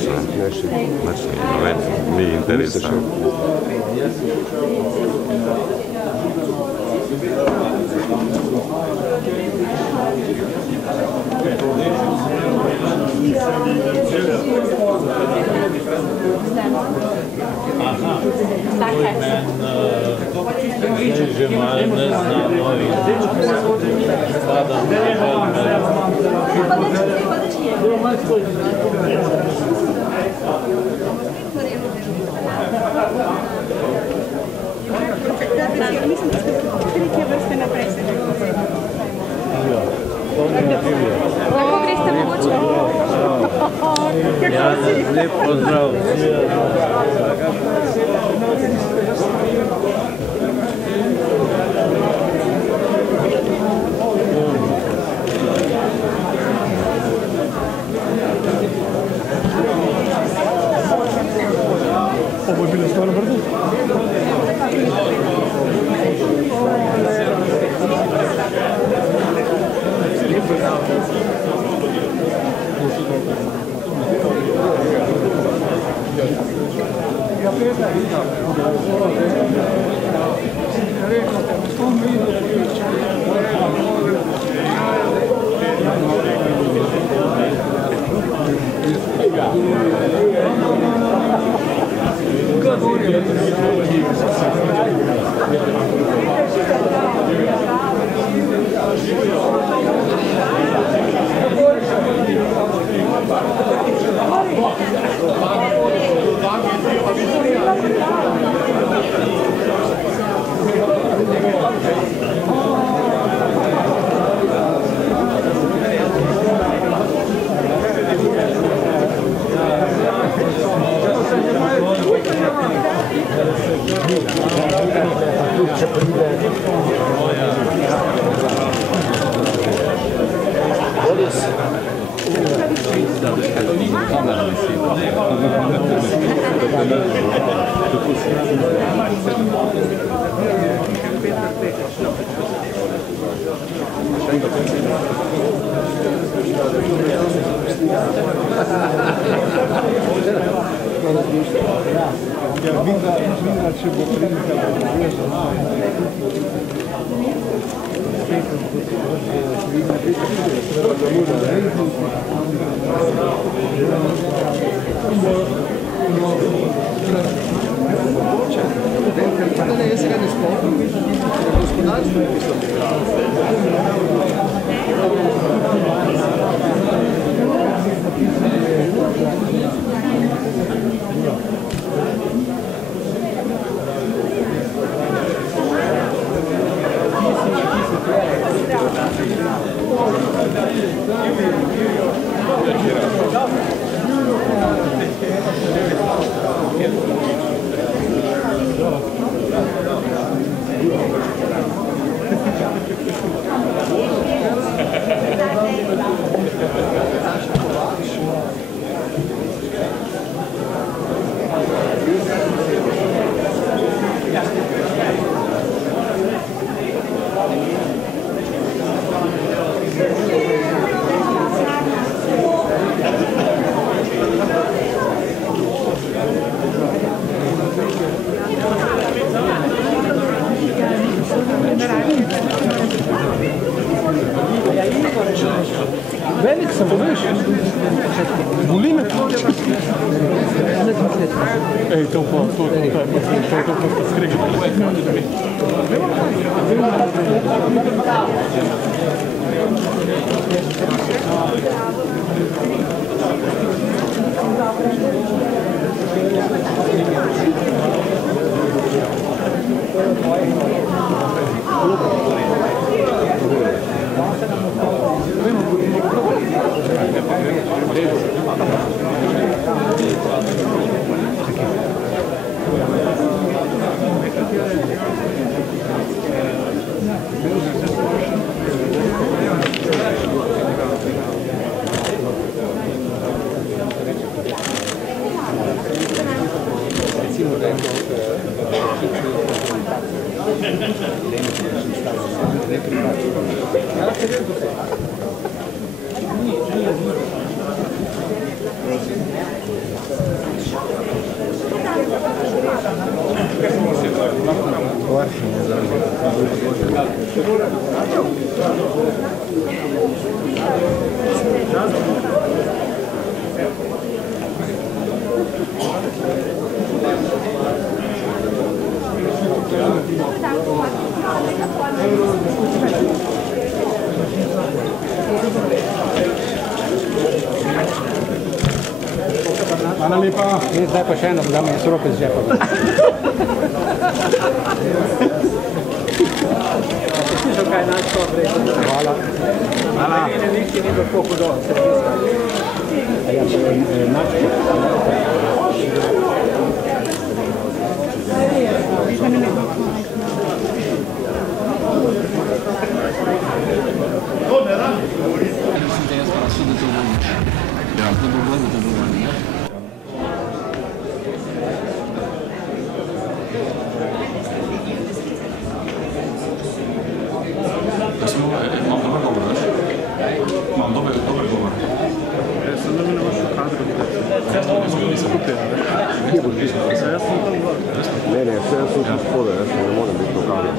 Znači, nije interesantno. Sežemo, ali ne znam, ovi spadam Mislim da ste prilike vrste na preseđu. Kako Krista moguće? Ja lijep pozdrav. Ovo je bilo stvarno brzo? Velik sam, vidiš? Buline. Ej, to skriga. Hvala lepa. Zdaj pa še eno, da mi je srope z žepa. Slišal, kaj je naš to prej. Hvala. Hvala. Ne nihče ni bilo tako hudo. Ja, pa je naš Imam dober govor. Sem da mi ne boš v kadru. Kje boš pisal? Jaz sem tam dva. Ne, jaz sem tam spode, jaz ne morem biti v kadru.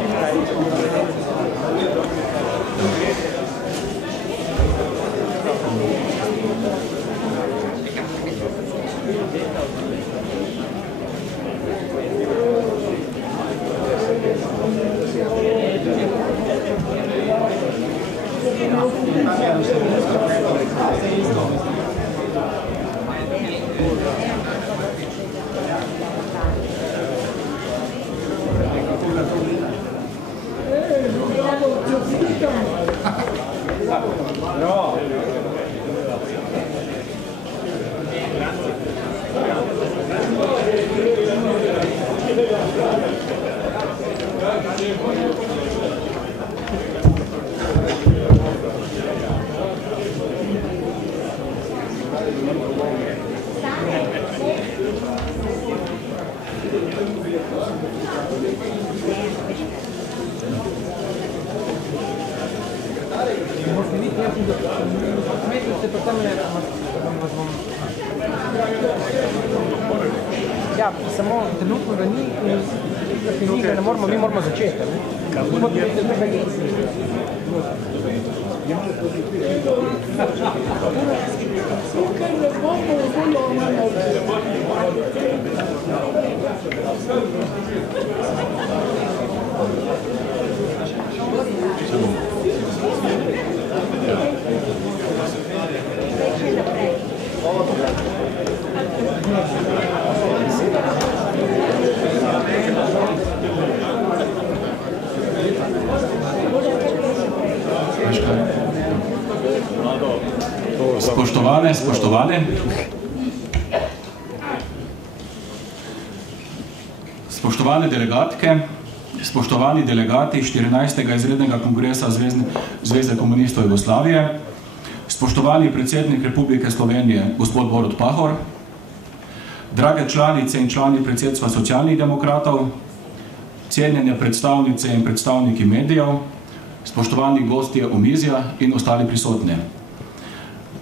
Ja, samo trenutno ga ni in ne moramo, mi moramo začeti. Spoštovane, spoštovane. Spoštovane delegatke, spoštovani delegati 14. izrednega kongresa Zveze komunistov Jugoslavije, spoštovani predsednik Republike Slovenije, gospod Borut Pahor, drage članice in člani predsedstva socialnih demokratov, cenjene predstavnice in predstavniki medijev, spoštovani gostje omizja in ostali prisotni.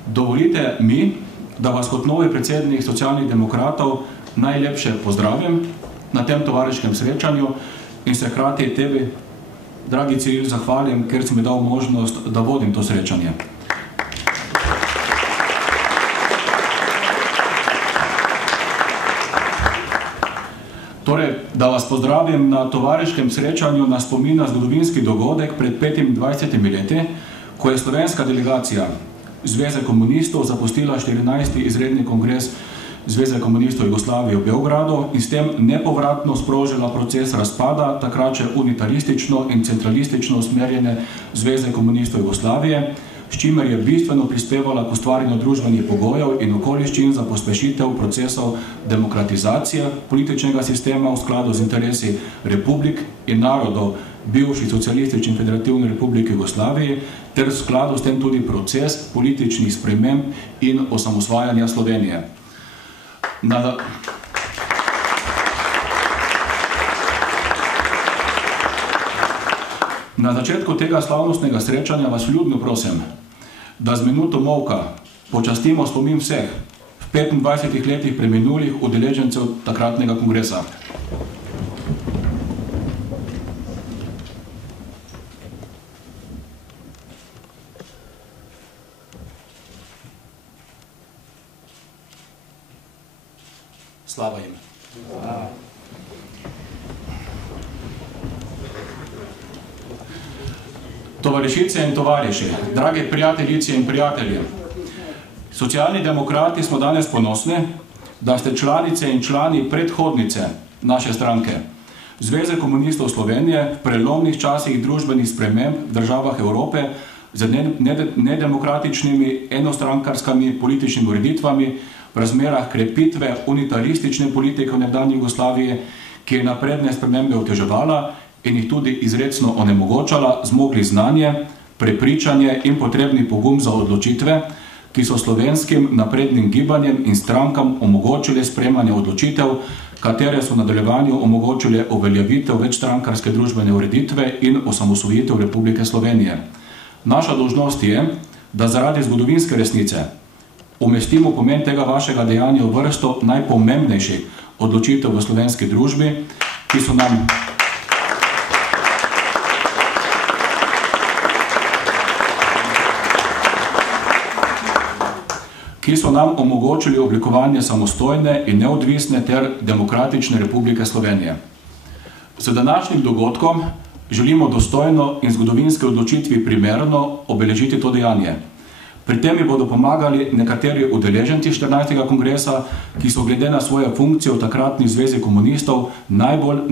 Dovolite mi, da vas kot novi predsednik socialnih demokratov najlepše pozdravim na tem tovariškem srečanju in se hkrati tebi, dragi Ciril, zahvalim, ker si mi dal možnost, da vodim to srečanje. Torej, da vas pozdravim na tovariškem srečanju na spomin na zgodovinski dogodek pred 25 leti, ko je slovenska delegacija Zveze komunistov zapustila 14. izredni kongres Zveze komunistov Jugoslavije v Beogradu in s tem nepovratno sprožila proces razpada takrat še unitaristično in centralistično usmerjene Zveze komunistov Jugoslavije, s čimer je bistveno prispevala k ustvarjanju družbenih pogojev in okoliščin za pospešitev procesov demokratizacije političnega sistema v skladu z interesi republik in narodov bivši socialistični federativni republiki Jugoslaviji ter v skladu s tem tudi proces političnih sprememb in osamosvajanja Slovenije. Na začetku tega slavnostnega srečanja vas vljudno prosim, da z minuto molka počastimo spomin vseh, v 25 letih preminulih udeležencev takratnega kongresa. Slava jim. Tovarišice in tovariši, drage prijateljice in prijatelji, Socialni demokrati smo danes ponosni, da ste članice in člani predhodnice naše stranke, Zveze komunistov Slovenije, v prelomnih časih družbenih sprememb v državah Evrope z nedemokratičnimi, enostrankarskimi političnimi ureditvami v razmerah krepitve unitaristične politike v nekdanji Jugoslaviji, ki je napredne spremembe oteževala in jih tudi izrecno onemogočala, zmogli znanje, prepričanje in potrebni pogum za odločitve, ki so slovenskim naprednim gibanjem in strankam omogočili sprejemanje odločitev, katere so v nadaljevanju omogočili uveljavitev večstrankarske družbene ureditve in osamosvojitev Republike Slovenije. Naša dolžnost je, da zaradi zgodovinske resnice umestimo pomen tega vašega dejanja v vrsto najpomembnejših odločitev v slovenski družbi, ki so nam omogočili oblikovanje samostojne in neodvisne ter demokratične Republike Slovenije. Z današnjim dogodkom želimo dostojno in zgodovinske odločitvi primerno obeležiti to dejanje. Pri tem mi bodo pomagali nekateri udeleženci 14. kongresa, ki so glede na svoje funkcije v takratni Zvezi komunistov najbolj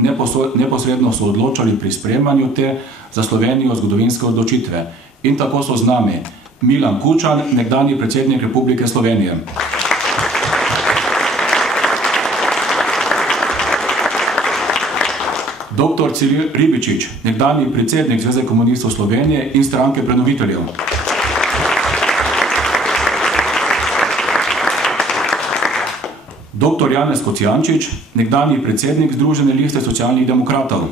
neposredno so odločali pri sprejemanju te za Slovenijo zgodovinske odločitve. In tako so z nami Milan Kučan, nekdanji predsednik Republike Slovenije. Dr. Ciril Ribičič, nekdanji predsednik Zveze komunistov Slovenije in stranke prenoviteljev. Dr. Janez Kocijančič, nekdanji predsednik Združene liste socialnih demokratov.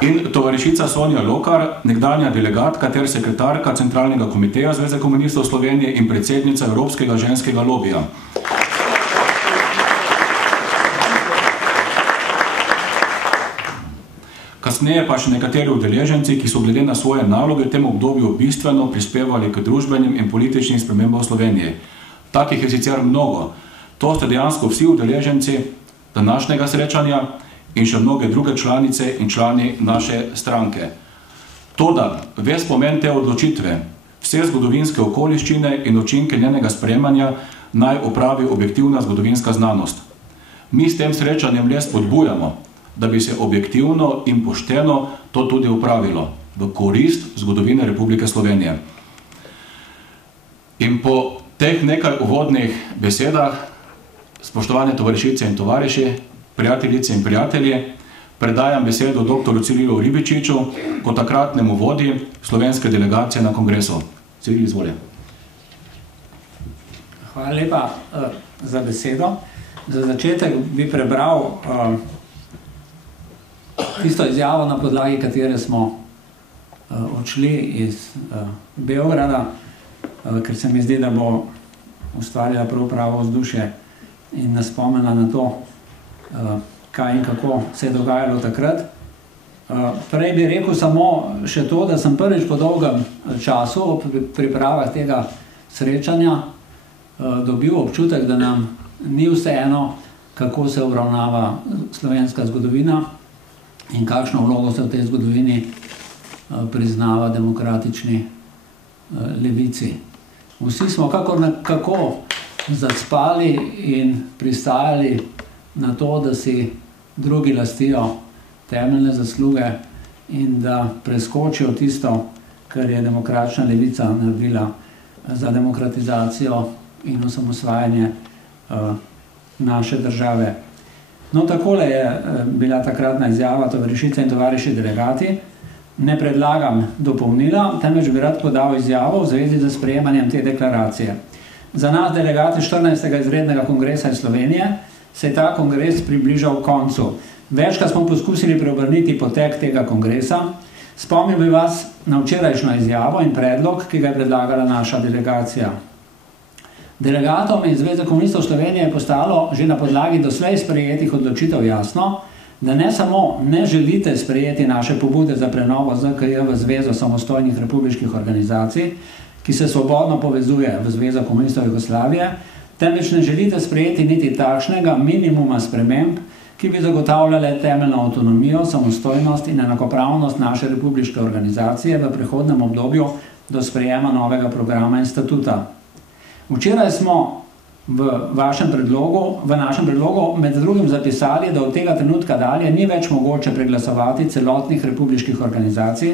In tovarišica Sonja Lokar, nekdanja delegatka ter sekretarka Centralnega komiteja Zveze komunistov Slovenije in predsednica Evropskega ženskega lobija. Kasneje pa še nekateri udeleženci, ki so glede na svoje naloge v tem obdobju bistveno prispevali k družbenim in političnim spremembam v Sloveniji. Takih je sicer mnogo. To ste dejansko vsi udeleženci današnjega srečanja in še mnoge druge članice in člani naše stranke. Toda, ves pomen te odločitve, vse zgodovinske okoliščine in učinke njenega sprejemanja naj opravi objektivna zgodovinska znanost. Mi s tem srečanjem le spodbujamo, da bi se objektivno in pošteno to tudi opravilo v korist zgodovine Republike Slovenije. In po teh nekaj uvodnih besedah, spoštovane tovarišice in tovariši, prijateljice in prijatelji, predajam besedo dr. Cirilu Ribičiču kot takratnemu vodji slovenske delegacije na kongresu. Ciril, izvolite. Hvala lepa za besedo. Za začetek bi prebral tisto izjavo, na podlagi katere smo odšli iz Beograda, ker se mi zdi, da bo ustvarila prav pravo vzdušje in nas spomnila na to, kaj in kako se je dogajalo takrat. Prej bi rekel samo še to, da sem prvič po dolgem času ob pripravah tega srečanja dobil občutek, da nam ni vseeno, kako se obravnava slovenska zgodovina in kakšno vlogo se v tej zgodovini priznava demokratični levici. Vsi smo kako zacpali in pristajali na to, da si drugi lastijo temeljne zasluge in da preskočijo tisto, kar je demokratična levica naredila za demokratizacijo in osamosvajanje naše države. No, takole je bila takratna izjava tovarišice in tovariši delegati. Ne predlagam dopolnila, temveč bi rad podal izjavo v zvezi z sprejemanjem te deklaracije. Za nas, delegati 14. izrednega kongresa iz Slovenije, se je ta kongres približal koncu. Večkrat smo poskusili preobrniti potek tega kongresa, Spomnil bi vas na včerajšnjo izjavo in predlog, ki ga je predlagala naša delegacija. Delegatom iz Zveze komunistov Slovenije je postalo že na podlagi doslej sprejetih odločitev jasno, da ne samo ne želite sprejeti naše pobude za prenovo ZKJ v Zvezo samostojnih republiških organizacij, ki se svobodno povezuje v Zvezo komunistov Jugoslavije, temveč ne želite sprejeti niti takšnega minimuma sprememb, ki bi zagotavljale temeljno avtonomijo, samostojnost in enakopravnost naše republiške organizacije v prehodnem obdobju do sprejema novega programa in statuta. Včeraj smo v našem predlogu med drugim zapisali, da od tega trenutka dalje ni več mogoče preglasovati celotnih republiških organizacij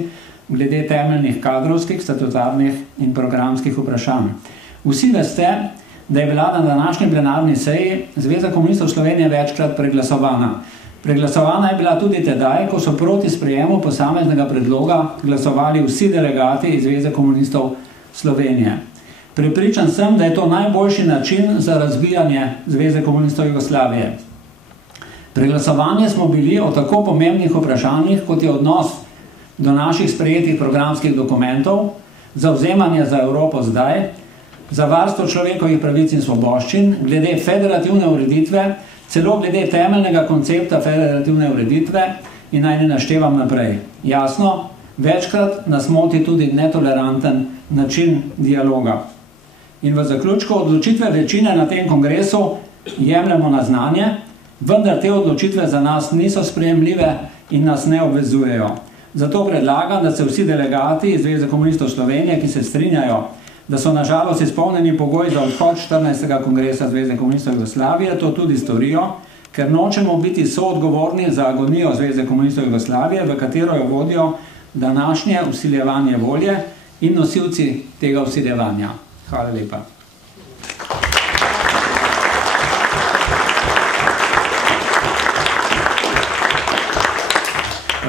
glede temeljnih kadrovskih, statutarnih in programskih vprašanj. Vsi veste, da je bila na današnji plenarni seji Zveza komunistov Slovenije večkrat preglasovana. Preglasovana je bila tudi tedaj, ko so proti sprejemu posameznega predloga glasovali vsi delegati iz Zveze komunistov Slovenije. Prepričan sem, da je to najboljši način za razbijanje Zveze komunistov Jugoslavije. Preglasovanje smo bili o tako pomembnih vprašanjih, kot je odnos do naših sprejetih programskih dokumentov, zavzemanje za Evropo zdaj, za varstvo človekovih pravic in svoboščin, glede federativne ureditve, celo glede temeljnega koncepta federativne ureditve in naj ne naštevam naprej. Jasno, večkrat nas moti tudi netoleranten način dialoga. In v zaključku odločitve večine na tem kongresu jemljemo na znanje, vendar te odločitve za nas niso sprejemljive in nas ne obvezujejo. Zato predlagam, da se vsi delegati iz Zveze komunistov Slovenije, ki se strinjajo, da so na žalost izpolnjeni pogoji za odhod 14. kongresa Zveze komunistov Jugoslavije, to tudi storijo, ker nočemo biti soodgovorni za agonijo Zveze komunistov Jugoslavije, v katero jo vodijo današnje vsiljevanje volje in nosilci tega vsiljevanja. Hvala lepa.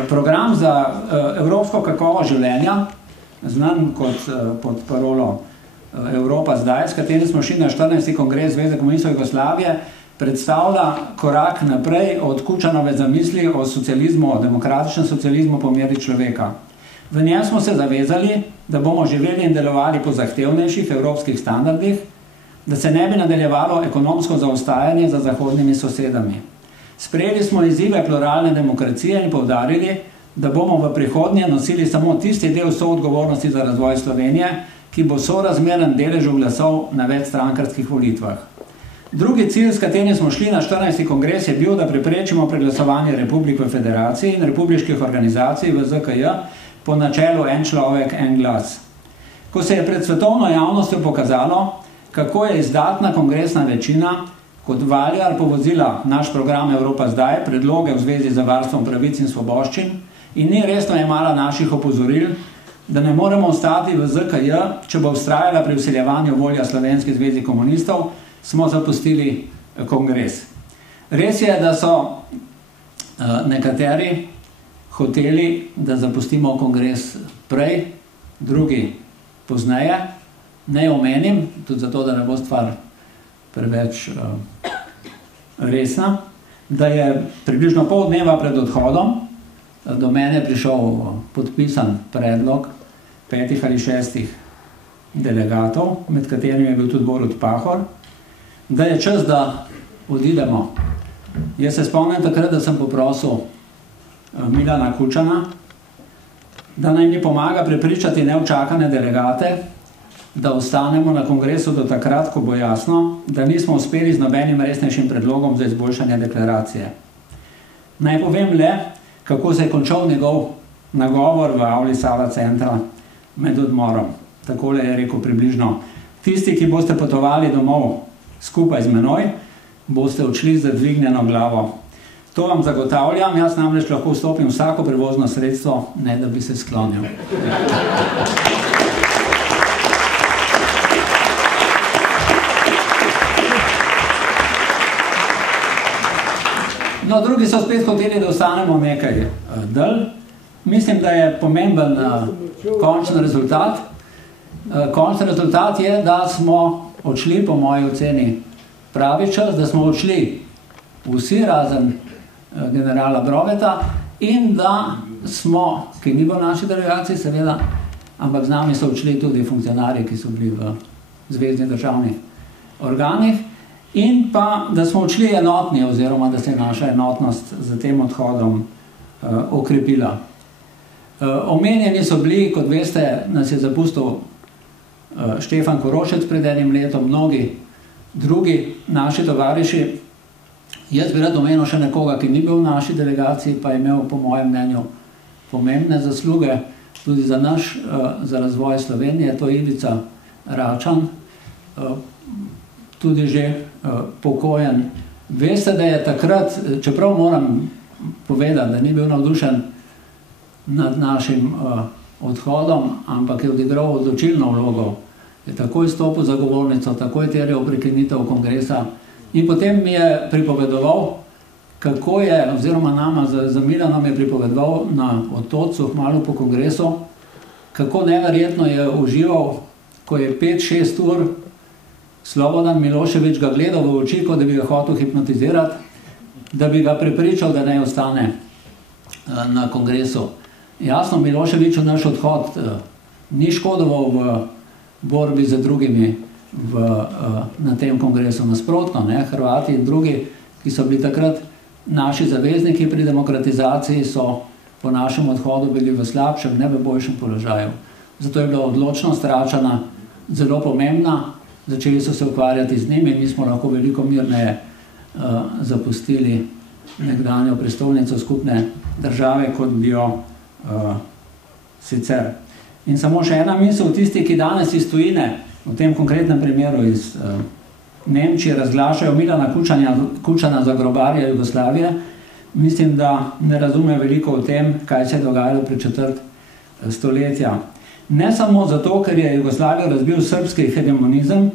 Program za evropsko kakovost življenja, znan kot pod parolo Evropa zdaj, s katerim smo šli na 14. kongres Zveze komunistov Jugoslavije, predstavlja korak naprej od Kučanove zamisli o socializmu, o demokratičnem socializmu po meri človeka. V njem smo se zavezali, da bomo živeli in delovali po zahtevnejših evropskih standardih, da se ne bi nadaljevalo ekonomsko zaostajanje za zahodnimi sosedami. Sprejeli smo izzive pluralne demokracije in poudarili, da bomo v prihodnje nosili samo tisti del soodgovornosti za razvoj Slovenije, ki bo sorazmeren deležu glasov na večstrankarskih volitvah. Drugi cilj, s katerim smo šli na 14. kongres, je bil, da preprečimo preglasovanje republik v federaciji in republiških organizacij v ZKJ po načelu en človek, en glas. Ko se je pred svetovno javnostjo pokazalo, kako je izdatna kongresna večina kot valjar povozila naš program Evropa zdaj, predloge v zvezi z varstvom pravic in svoboščin in ni resno jemala naših opozoril, da ne moremo ostati v ZKJ, če bo vztrajala pri vsiljevanju volja Slovenske zvezi komunistov, smo zapustili kongres. Res je, da so nekateri hoteli, da zapustimo kongres prej, drugi pozneje. Ne omenim, tudi zato, da ne bo stvar preveč resna, da je približno pol dneva pred odhodom do mene prišel podpisan predlog 5 ali 6 delegatov, med katerimi je bil tudi Borut Pahor, da je čas, da odidemo. Jaz se spomnim takrat, da sem poprosil Milana Kučana, da naj mi pomaga prepričati neučakane delegate, da ostanemo na kongresu do takrat, ko bo jasno, da nismo uspeli z nobenim resnejšim predlogom za izboljšanje deklaracije. Naj povem le, kako se je končal njegov nagovor v avli Sava centra med odmorom. Takole je rekel približno: tisti, ki boste potovali domov skupaj z menoj, boste odšli z dvignjeno glavo. To vam zagotavljam, jaz namreč lahko vstopim vsako prevozno sredstvo, ne da bi se sklonil. No, drugi so spet hoteli, da ostanemo nekaj dlje. Mislim, da je pomemben končni rezultat. Končni rezultat je, da smo odšli, po moji oceni, pravi čas, da smo odšli vsi razen generala Broveta in da smo, ki ni bil v naši delegaciji seveda, ampak z nami so odšli tudi funkcionarji, ki so bili v zvezdnih državnih organih, in pa, da smo odšli enotni, oziroma da se je naša enotnost z tem odhodom okrepila. Omenjeni so bili, kot veste, nas je zapustil Štefan Korošec pred enim letom, mnogi drugi naši tovariši. Jaz bi rad omenil še nekoga, ki ni bil v naši delegaciji, pa je imel po mojem mnenju pomembne zasluge tudi za naš, za razvoj Slovenije, to je Ivica Račan, tudi že pokojen. Veste, da je takrat, čeprav moram povedati, da ni bil navdušen nad našim odhodom, ampak je odigral odločilno vlogo. Je takoj stopil za govornico, takoj terjal prekinitev kongresa in potem mi je pripovedoval, kako je, oziroma nama za Milanom je pripovedoval na Otocu, malo po kongresu, kako neverjetno je užival, ko je 5-6 ur Slobodan Milošević ga gledal v oči, kot da bi ga hotel hipnotizirati, da bi ga prepričal, da ne ostane na kongresu. Jasno, Miloševiću naš odhod ni škodoval v borbi z drugimi na tem kongresu. Nasprotno, Hrvati in drugi, ki so bili takrat naši zavezniki pri demokratizaciji, so po našem odhodu bili v slabšem, ne v boljšem položaju. Zato je bila odločnost Račana zelo pomembna, začeli so se ukvarjati z njimi, mi smo lahko veliko mirneje zapustili nekdanjo prestolnico skupne države, kot bi jo sicer. In samo še ena misel, tisti, ki danes iz tujine, v tem konkretnem primeru iz Nemčije, razglašajo Milana Kučana za grobarja Jugoslavije, mislim, da ne razume veliko o tem, kaj se je dogajalo pred četrt stoletja. Ne samo zato, ker je Jugoslavijo razbil srbski hegemonizem,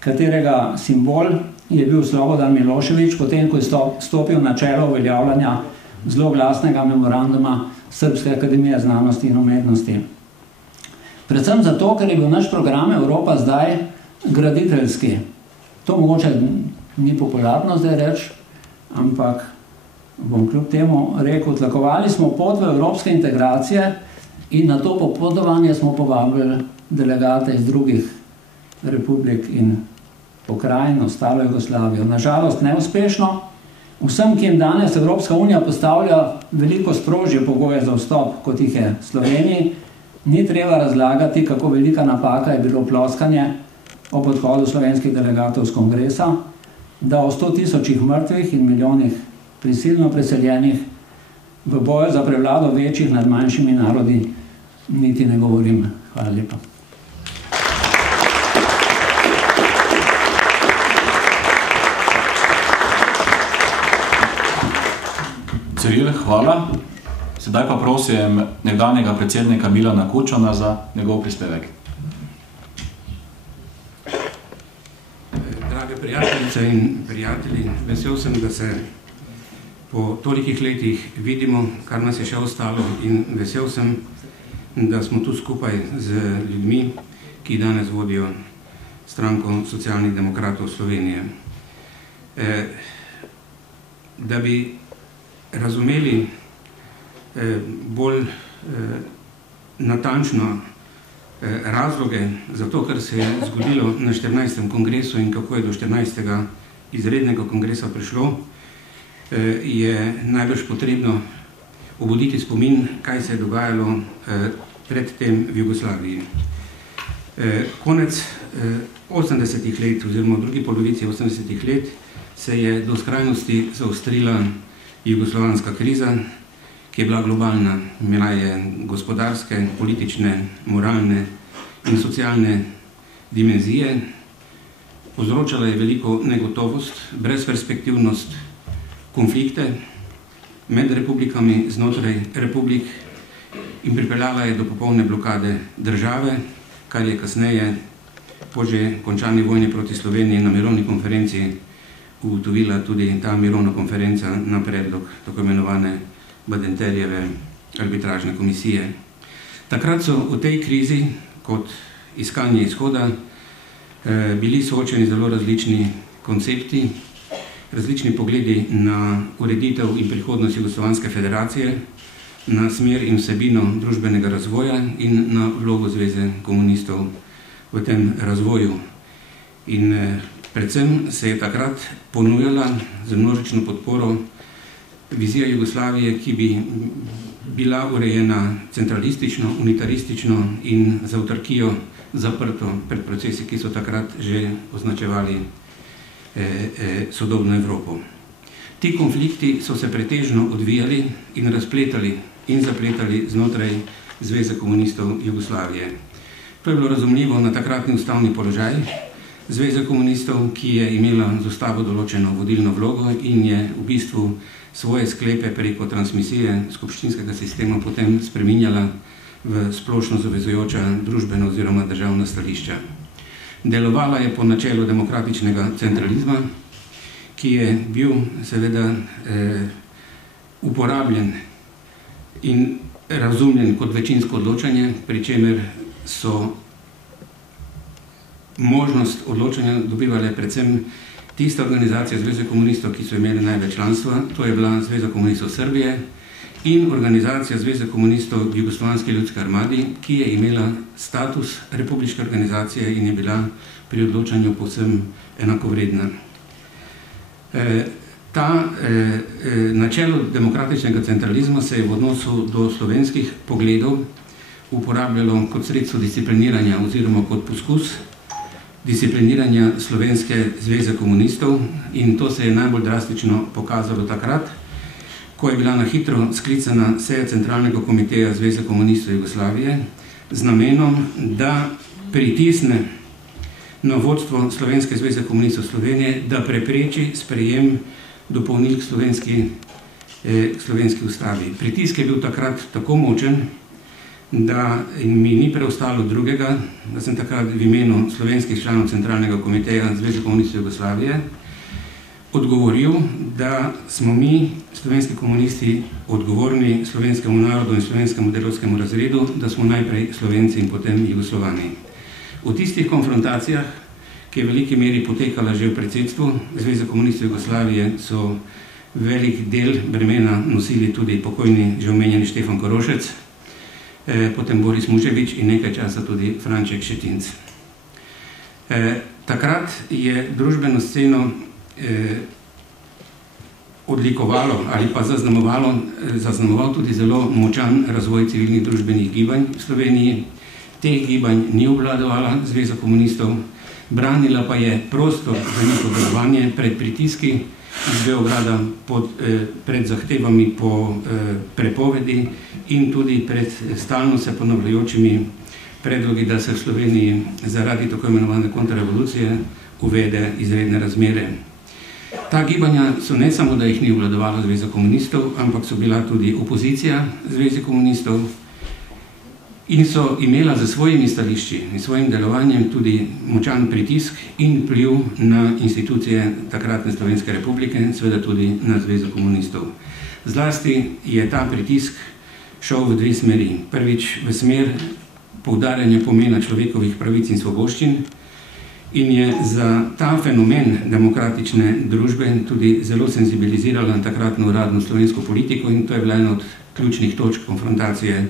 katerega simbol je bil Slobodan Milošević, potem, ko je stopil na čelo uveljavljanja zloglasnega memoranduma Srbske akademije znanosti in umetnosti. Predvsem zato, ker je bil naš program Evropa zdaj graditeljski. To mogoče ni popularno zdaj reči, ampak bom kljub temu rekel, tlakovali smo pot v evropske integracije in na to popotovanje smo povabili delegate iz drugih republik in pokrajin, ostalo Jugoslavijo. Nažalost neuspešno. Vsem, ki jim danes Evropska unija postavlja veliko strožje pogoje za vstop, kot jih je Sloveniji, ni treba razlagati, kako velika napaka je bilo ploskanje ob odhodu slovenskih delegatov z kongresa, da o 100 000 mrtvih in milijonih prisilno preseljenih v boju za prevlado večjih nad manjšimi narodi niti ne govorim. Hvala lepa. Ciril, hvala. Sedaj pa prosim nekdanjega predsednika Milana Kučana za njegov prispevek. Drage prijateljice in prijatelji, vesel sem, da se po tolikih letih vidimo, kar nas je še ostalo, in vesel sem, da smo tu skupaj z ljudmi, ki danes vodijo stranko Socialnih demokratov Slovenije. Da bi razumeli bolj natančno razloge za to, kar se je zgodilo na 14. kongresu in kako je do 14. izrednega kongresa prišlo, je najbrž potrebno obuditi spomin, kaj se je dogajalo predtem v Jugoslaviji. Konec 80. let, oziroma v drugi polovici 80. let, se je do skrajnosti zaostrila jugoslovanska kriza, ki je bila globalna, imela je gospodarske, politične, moralne in socialne dimenzije, povzročala je veliko negotovost, brezperspektivnost, konflikte med republikami, znotraj republik in pripeljala je do popolne blokade države, kar je kasneje po že končani vojni proti Sloveniji na mirovni konferenci ugotovila tudi ta mirovna konferenca na predlog tako imenovane Badenterjeve arbitražne komisije. Takrat so v tej krizi kot iskanje izhoda bili soočeni zelo različni koncepti različni pogledi na ureditev in prihodnost Jugoslovanske federacije, na smer in vsebino družbenega razvoja in na vlogo Zveze komunistov v tem razvoju. In predvsem se je takrat ponujala z množično podporo vizija Jugoslavije, ki bi bila urejena centralistično, unitaristično in z avtarkijo zaprto pred procesi, ki so takrat že označevali sodobno Evropo. Ti konflikti so se pretežno odvijali in razpletali in zapletali znotraj Zveze komunistov Jugoslavije. To je bilo razumljivo na takratni ustavni položaj Zveze komunistov, ki je imela z ustavo določeno vodilno vlogo in je v bistvu svoje sklepe preko transmisije skupščinskega sistema potem spreminjala v splošno zavezujoča družbena oziroma državna stališča. Delovala je po načelu demokratičnega centralizma, ki je bil seveda uporabljen in razumljen kot večinsko odločanje, pri čemer so možnost odločanja dobivale predvsem tista organizacija Zveze komunistov, ki so imeli največ članstva, to je bila Zveza komunistov Srbije in organizacija Zveze komunistov Jugoslovanske ljudske armadi, ki je imela status republiške organizacije in je bila pri odločanju povsem enakovredna. Načelo demokratičnega centralizma se je v odnosu do slovenskih pogledov uporabljalo kot sredstvo discipliniranja oziroma kot poskus discipliniranja Slovenske zveze komunistov in to se je najbolj drastično pokazalo takrat, ko je bila na hitro sklicana seja Centralnega komiteja Zveze komunistov Jugoslavije z namenom, da pritisne na vodstvo Slovenske zveze komunistov Slovenije, da prepreči sprejem dopolnil k slovenski ustavi. Pritisk je bil takrat tako močen, da mi ni preostalo drugega, da sem takrat v imenu slovenskih članov Centralnega komiteja Zveze komunistov Jugoslavije odgovoril, da smo mi, slovenski komunisti, odgovorni slovenskemu narodu in slovenskemu delavskemu razredu, da smo najprej Slovenci in potem Jugoslovani. V tistih konfrontacijah, ki je v veliki meri potekala že v predsedstvu Zveze komunistov Jugoslavije, so velik del bremena nosili tudi pokojni že omenjeni Štefan Korošec, potem Boris Muževič in nekaj časa tudi Franček Šetinc. Takrat je družbeno sceno odlikovalo ali pa zaznamoval tudi zelo močan razvoj civilnih družbenih gibanj v Sloveniji. Teh gibanj ni obvladovala Zveza komunistov, branila pa je prostor za njihovo delovanje pred pritiski iz Beograda, pred zahtevami po prepovedi in tudi pred stalno se ponavljajočimi predlogi, da se v Sloveniji zaradi tako imenovane kontrarevolucije uvede izredne razmere. Ta gibanja so ne samo, da jih ni obvladovala Zveza komunistov, ampak so bila tudi opozicija Zvezi komunistov in so imela za svojimi stališči in svojim delovanjem tudi močan pritisk in vpliv na institucije takratne Slovenske republike, seveda tudi na Zvezo komunistov. Zlasti je ta pritisk šel v dve smeri. Prvič v smer poudarjanja pomena človekovih pravic in svoboščin in je za ta fenomen demokratične družbe tudi zelo senzibilizirala takratno uradno slovensko politiko in to je bila ena od ključnih točk konfrontacije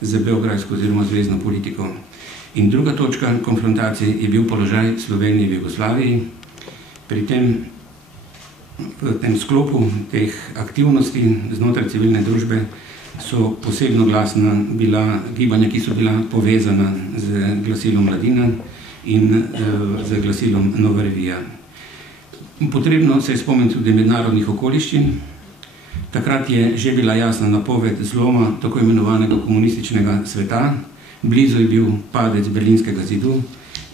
z beograjsko oziroma zvezno politiko. In druga točka konfrontacije je bil položaj Slovenije v Jugoslaviji. Pri v tem sklopu teh aktivnosti znotraj civilne družbe so posebno glasna bila gibanja, ki so bila povezana z glasilom Mladina in z glasilom Nova revija. Potrebno se je spomniti tudi mednarodnih okoliščin. Takrat je že bila jasna napoved zloma tako imenovanega komunističnega sveta, blizu je bil padec Berlinskega zidu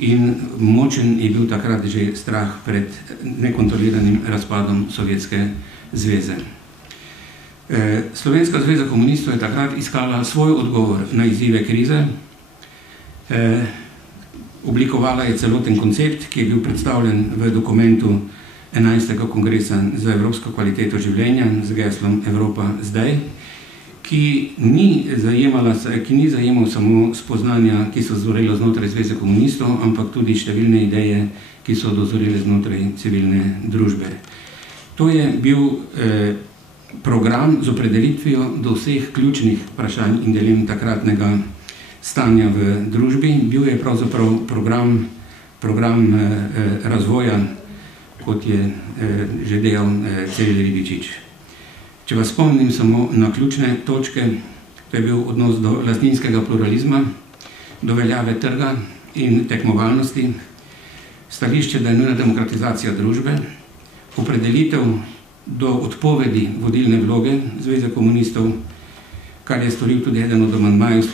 in močen je bil takrat že strah pred nekontroliranim razpadom Sovjetske zveze. Slovenska zveza komunistov je takrat iskala svoj odgovor na izzive krize. Oblikovala je celoten koncept, ki je bil predstavljen v dokumentu 11. kongresa za evropsko kvaliteto življenja z geslom Evropa zdaj, ki ni zajemal samo spoznanja, ki so zorele znotraj Zveze komunistov, ampak tudi številne ideje, ki so dozorele znotraj civilne družbe. To je bil program z opredelitvijo do vseh ključnih vprašanj in dilem takratnega stanja v družbi. Bil je pravzaprav program razvoja, kot je že dejal Ciril Ribičič. Če vas spomnim samo na ključne točke, to je bil odnos do lastninskega pluralizma, do veljave trga in tekmovalnosti, stališče, da je nujna demokratizacija družbe, opredelitev do odpovedi vodilne vloge Zveze komunistov, kar je storil tudi eden od amandmajev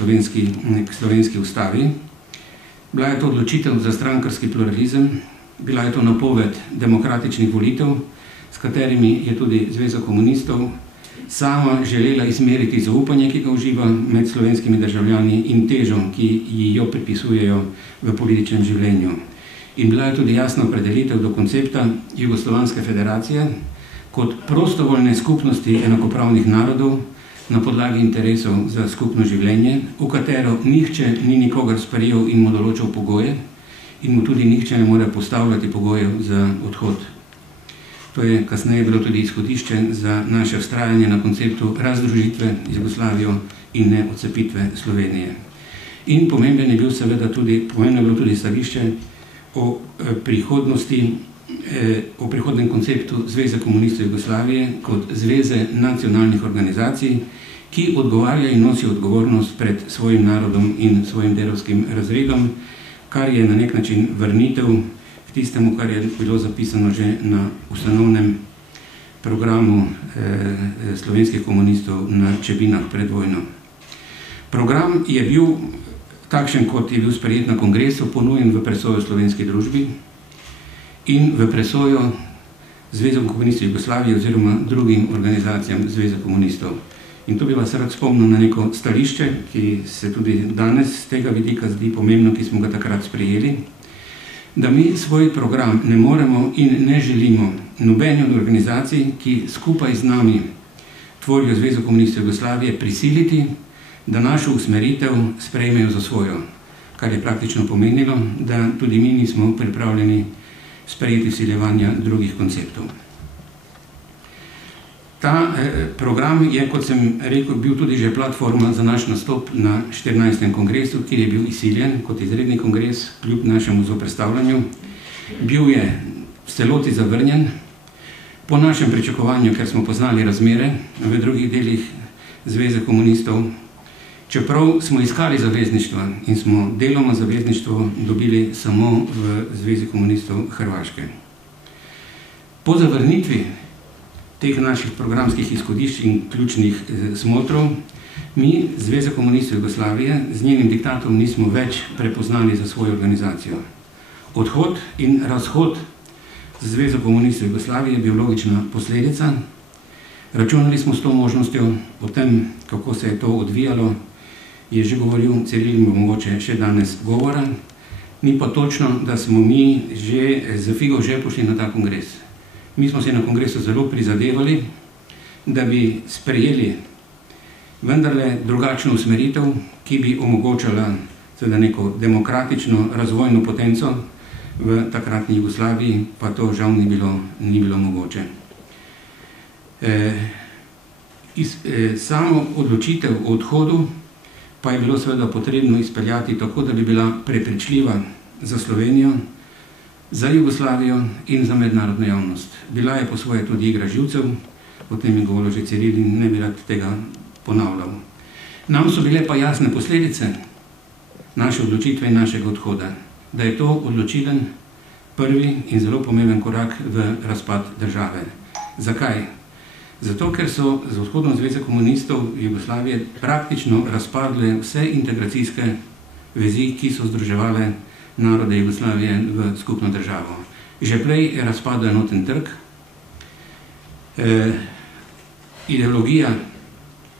k slovenski ustavi. Bila je to odločitev za strankarski pluralizem, bila je to napoved demokratičnih volitev, s katerimi je tudi Zveza komunistov sama želela izmeriti zaupanje, ki ga uživa med slovenskimi državljani in težo, ki ji jo pripisujejo v političnem življenju. In bila je tudi jasna opredelitev do koncepta Jugoslovanske federacije kot prostovoljne skupnosti enakopravnih narodov na podlagi interesov za skupno življenje, v katero nihče ni nikogar sprejel in mu določal pogoje in mu tudi nihče ne more postavljati pogojev za odhod. To je kasneje bilo tudi izhodišče za naše vztrajanje na konceptu razdružitve z Jugoslavijo in ne odcepitve Slovenije. In pomembno je bilo tudi stališče o prihodnem konceptu Zveze komunistov Jugoslavije kot zveze nacionalnih organizacij, ki odgovarjajo in nosijo odgovornost pred svojim narodom in svojim delavskim razredom, kar je na nek način vrnitev k tistemu, kar je bilo zapisano že na ustanovnem programu slovenskih komunistov na Čebinah pred vojno. Program je bil takšen, kot je bil sprejet na kongresu, ponujen v presojo slovenski družbi in v presojo Zveze komunistov Jugoslavije oziroma drugim organizacijam Zveze komunistov. In to bi vas rad spomnil na neko stališče, ki se tudi danes z tega vidika zdi pomembno, ki smo ga takrat sprejeli, da mi svoj program ne moremo in ne želimo nobeni od organizacij, ki skupaj z nami tvorijo Zvezo komunistov Jugoslavije, prisiliti, da našo usmeritev sprejmejo za svojo, kar je praktično pomenilo, da tudi mi nismo pripravljeni sprejeti vsiljevanja drugih konceptov. Ta program je, kot sem rekel, bil tudi že platforma za naš nastop na 14. kongresu, kjer je bil izsiljen kot izredni kongres, kljub našemu zoperstavljanju. Bil je v celoti zavrnjen, po našem pričakovanju, ker smo poznali razmere v drugih delih Zveze komunistov, čeprav smo iskali zavezništva in smo deloma zavezništvo dobili samo v Zvezi komunistov Hrvaške. Po zavrnitvi teh naših programskih izhodišč in ključnih smotrov, mi Zveze komunistov Jugoslavije z njenim diktatom nismo več prepoznali za svojo organizacijo. Odhod in razhod z Zvezo komunistov Jugoslavije je biologična posledica. Računali smo s to možnostjo, o tem, kako se je to odvijalo, je že govoril Ciril in mogoče še danes govora. Ni pa točno, da smo mi že z figo že pošli na ta kongres. Mi smo se na kongresu zelo prizadevali, da bi sprejeli vendarle drugačno usmeritev, ki bi omogočala neko demokratično razvojno potenco v takratni Jugoslaviji, pa to žal ni bilo mogoče. Samo odločitev o odhodu pa je bilo seveda potrebno izpeljati tako, da bi bila prepričljiva za Slovenijo, za Jugoslavijo in za mednarodno javnost. Bila je po svoje tudi igra živcev, o tem je govoril že Ciril in ne bi rad tega ponavljal. Nam so bile pa jasne posledice naše odločitve in našega odhoda, da je to odločilen prvi in zelo pomemben korak v razpad države. Zakaj? Zato, ker so z odhodom Zveze komunistov Jugoslavije praktično razpadle vse integracijske vezi, ki so združevale narode Jugoslavije v skupno državo. Že prej je razpadel enoten trg, ideologija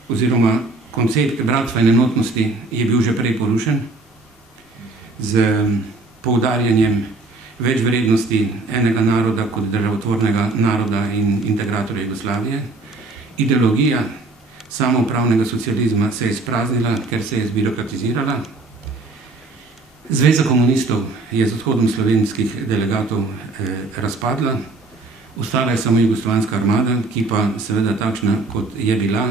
oziroma koncept bratstva in enotnosti je bil že prej porušen z poudarjanjem več vrednosti enega naroda kot državotvornega naroda in integratorja Jugoslavije. Ideologija samoupravnega socializma se je izpraznila, ker se je zbirokratizirala. Zveza komunistov je z odhodom slovenskih delegatov razpadla. Ostala je samo jugoslovanska armada, ki pa seveda takšna, kot je bila.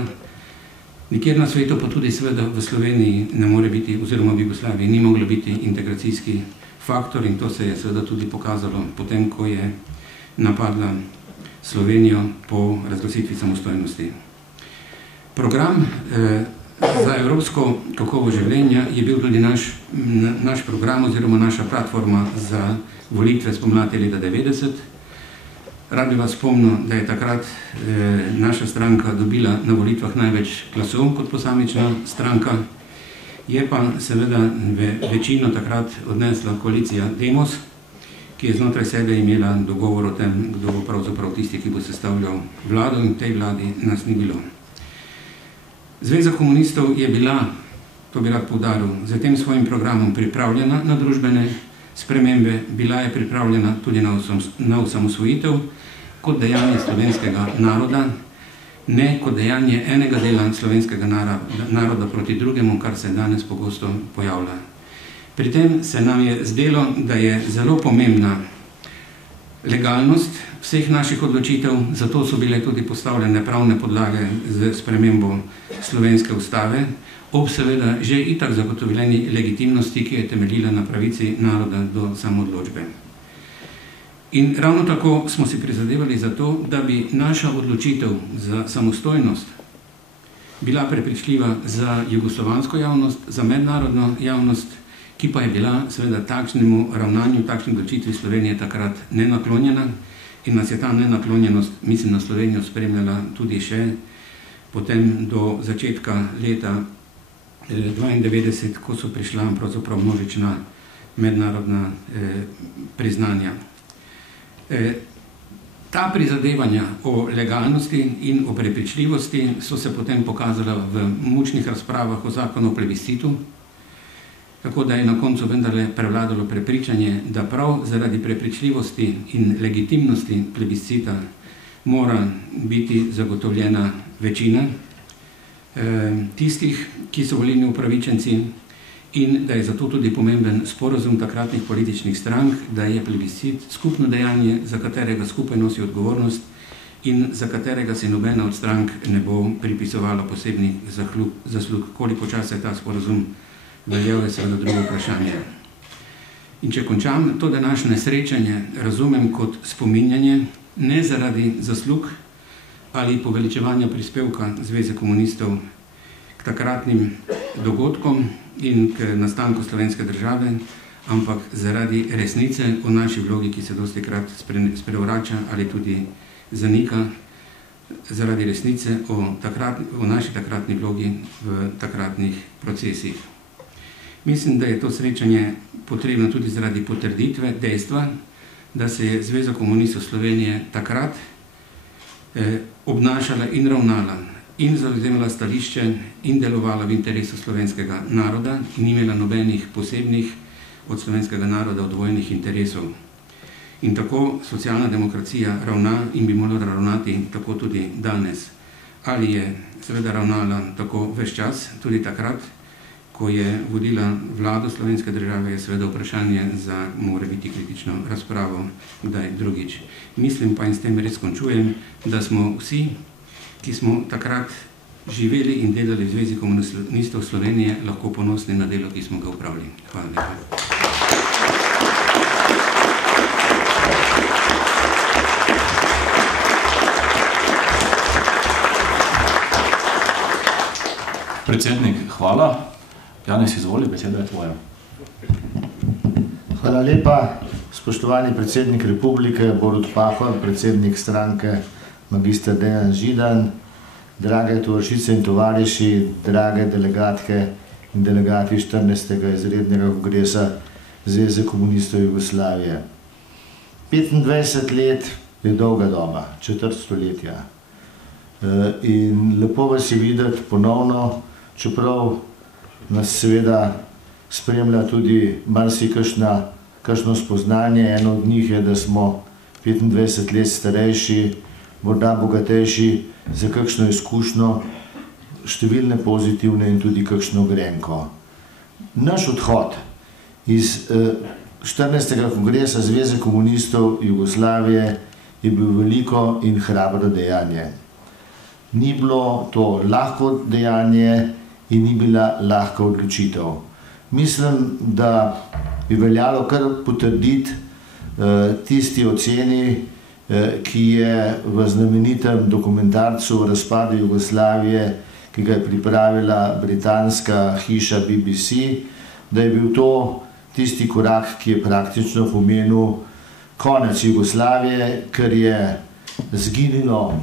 Nikjer na svetu, pa tudi seveda v Sloveniji ne more biti, oziroma v Jugoslaviji ni mogla biti integracijski faktor, in to se je seveda tudi pokazalo potem, ko je napadla Slovenijo po razglasitvi samostojnosti. Program za evropsko kakovost življenja je bil tudi naš program oziroma naša platforma za volitve spomladi leta 90. Rad bi vas spomnil, da je takrat naša stranka dobila na volitvah največ glasov kot posamična stranka. Je pa seveda večino takrat odnesla koalicija Demos, ki je znotraj sebe imela dogovor o tem, kdo bo pravzaprav tisti, ki bo sestavljal vlado, in v tej vladi nas ni bilo. Zveza komunistov je bila, to bi rad poudaril, za tem svojim programom pripravljena na družbene spremembe, bila je pripravljena tudi na osamosvojitev kot dejanje slovenskega naroda, ne kot dejanje enega dela slovenskega naroda proti drugemu, kar se danes pogosto pojavlja. Pri tem se nam je zdelo, da je zelo pomembna legalnost vseh naših odločitev, zato so bile tudi postavljene pravne podlage z spremembo slovenske ustave, ob seveda že itak zagotovljeni legitimnosti, ki je temeljila na pravici naroda do samoodločbe. In ravno tako smo si prizadevali za to, da bi naša odločitev za samostojnost bila prepričljiva za jugoslovansko javnost, za mednarodno javnost, ki pa je bila seveda takšnemu ravnanju, takšni odločitvi Slovenije takrat nenaklonjena, in nas je ta nenaklonjenost, mislim, na Slovenijo spremljala tudi še potem do začetka leta 1992, ko so prišla pravzaprav množična mednarodna priznanja. Ta prizadevanja o legalnosti in o prepričljivosti so se potem pokazala v mučnih razpravah o zakonu o plebiscitu, tako da je na koncu vendarle prevladalo prepričanje, da prav zaradi prepričljivosti in legitimnosti plebiscita mora biti zagotovljena večina tistih, ki so volilni upravičenci, in da je zato tudi pomemben sporazum takratnih političnih strank, da je plebiscit skupno dejanje, za katerega skupaj nosi odgovornost in za katerega se nobena od strank ne bo pripisovala posebnih zaslug. Koliko časa je ta sporazum veljal, je seveda drugo vprašanje. In če končam, to današnje srečanje razumem kot spominjanje, ne zaradi zaslug ali poveličevanja prispevka Zveze komunistov k takratnim dogodkom in k nastanku slovenske države, ampak zaradi resnice o naši vlogi, ki se dostikrat sprevrača ali tudi zanika, zaradi resnice o naši takratni vlogi v takratnih procesih. Mislim, da je to srečanje potrebno tudi zaradi potrditve dejstva, da se je Zveza komunistov Slovenije takrat obnašala in ravnala in zavzemala stališče in delovala v interesu slovenskega naroda in imela nobenih posebnih od slovenskega naroda odvojenih interesov. In tako socialna demokracija ravna in bi morala ravnati tako tudi danes. Ali je seveda ravnala tako ves čas, tudi takrat, ko je vodila vlado slovenske države, je seveda vprašanje za morebiti kritično razpravo kdaj drugič. Mislim pa, in s tem res končujem, da smo vsi, ki smo takrat živeli in delali v Zvezi komunistov Slovenije, lahko ponosni na delo, ki smo ga opravili. Hvala lepa. Predsednik, hvala. Janez, izvoli, beseda je tvoja. Hvala lepa, spoštovani predsednik Republike, Borut Pahor, predsednik stranke magister Dejan Židan, drage tovarišice in tovariši, drage delegatke in delegati 14. izrednega kongresa Zveze komunistov Jugoslavije. 25 let je dolga doba, četrt stoletja. In lepo vas je videti ponovno, čeprav nas seveda spremlja tudi marsikakšno spoznanje. Eno od njih je, da smo 25 let starejši, morda bogatejši za kakšno izkušnjo, številne pozitivne in tudi kakšno grenko. Naš odhod iz 14. kongresa Zveze komunistov Jugoslavije je bil veliko in hrabro dejanje. Ni bilo to lahko dejanje in ni bila lahka odločitev. Mislim, da bi veljalo kar potrditi tisti oceni, ki je v znamenitem dokumentarcu o razpadu Jugoslavije, ki ga je pripravila britanska hiša BBC, da je bil to tisti korak, ki je praktično pomenil konec Jugoslavije, ker je zginilo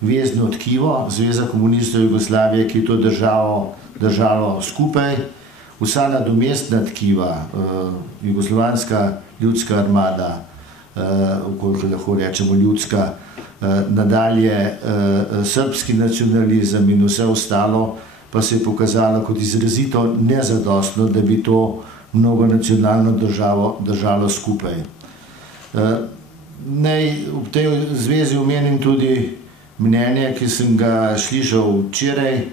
vezno tkivo, Zveza komunistov Jugoslavije, ki je to držalo skupaj, vsa nadomestna tkiva, Jugoslovanska ljudska armada, koliko lahko rečemo ljudska, nadalje srbski nacionalizem in vse ostalo, pa se je pokazalo kot izrazito nezadostno, da bi to mnogonacionalno državo držalo skupaj. Naj v tej zvezi omenim tudi mnenje, ki sem ga slišal včeraj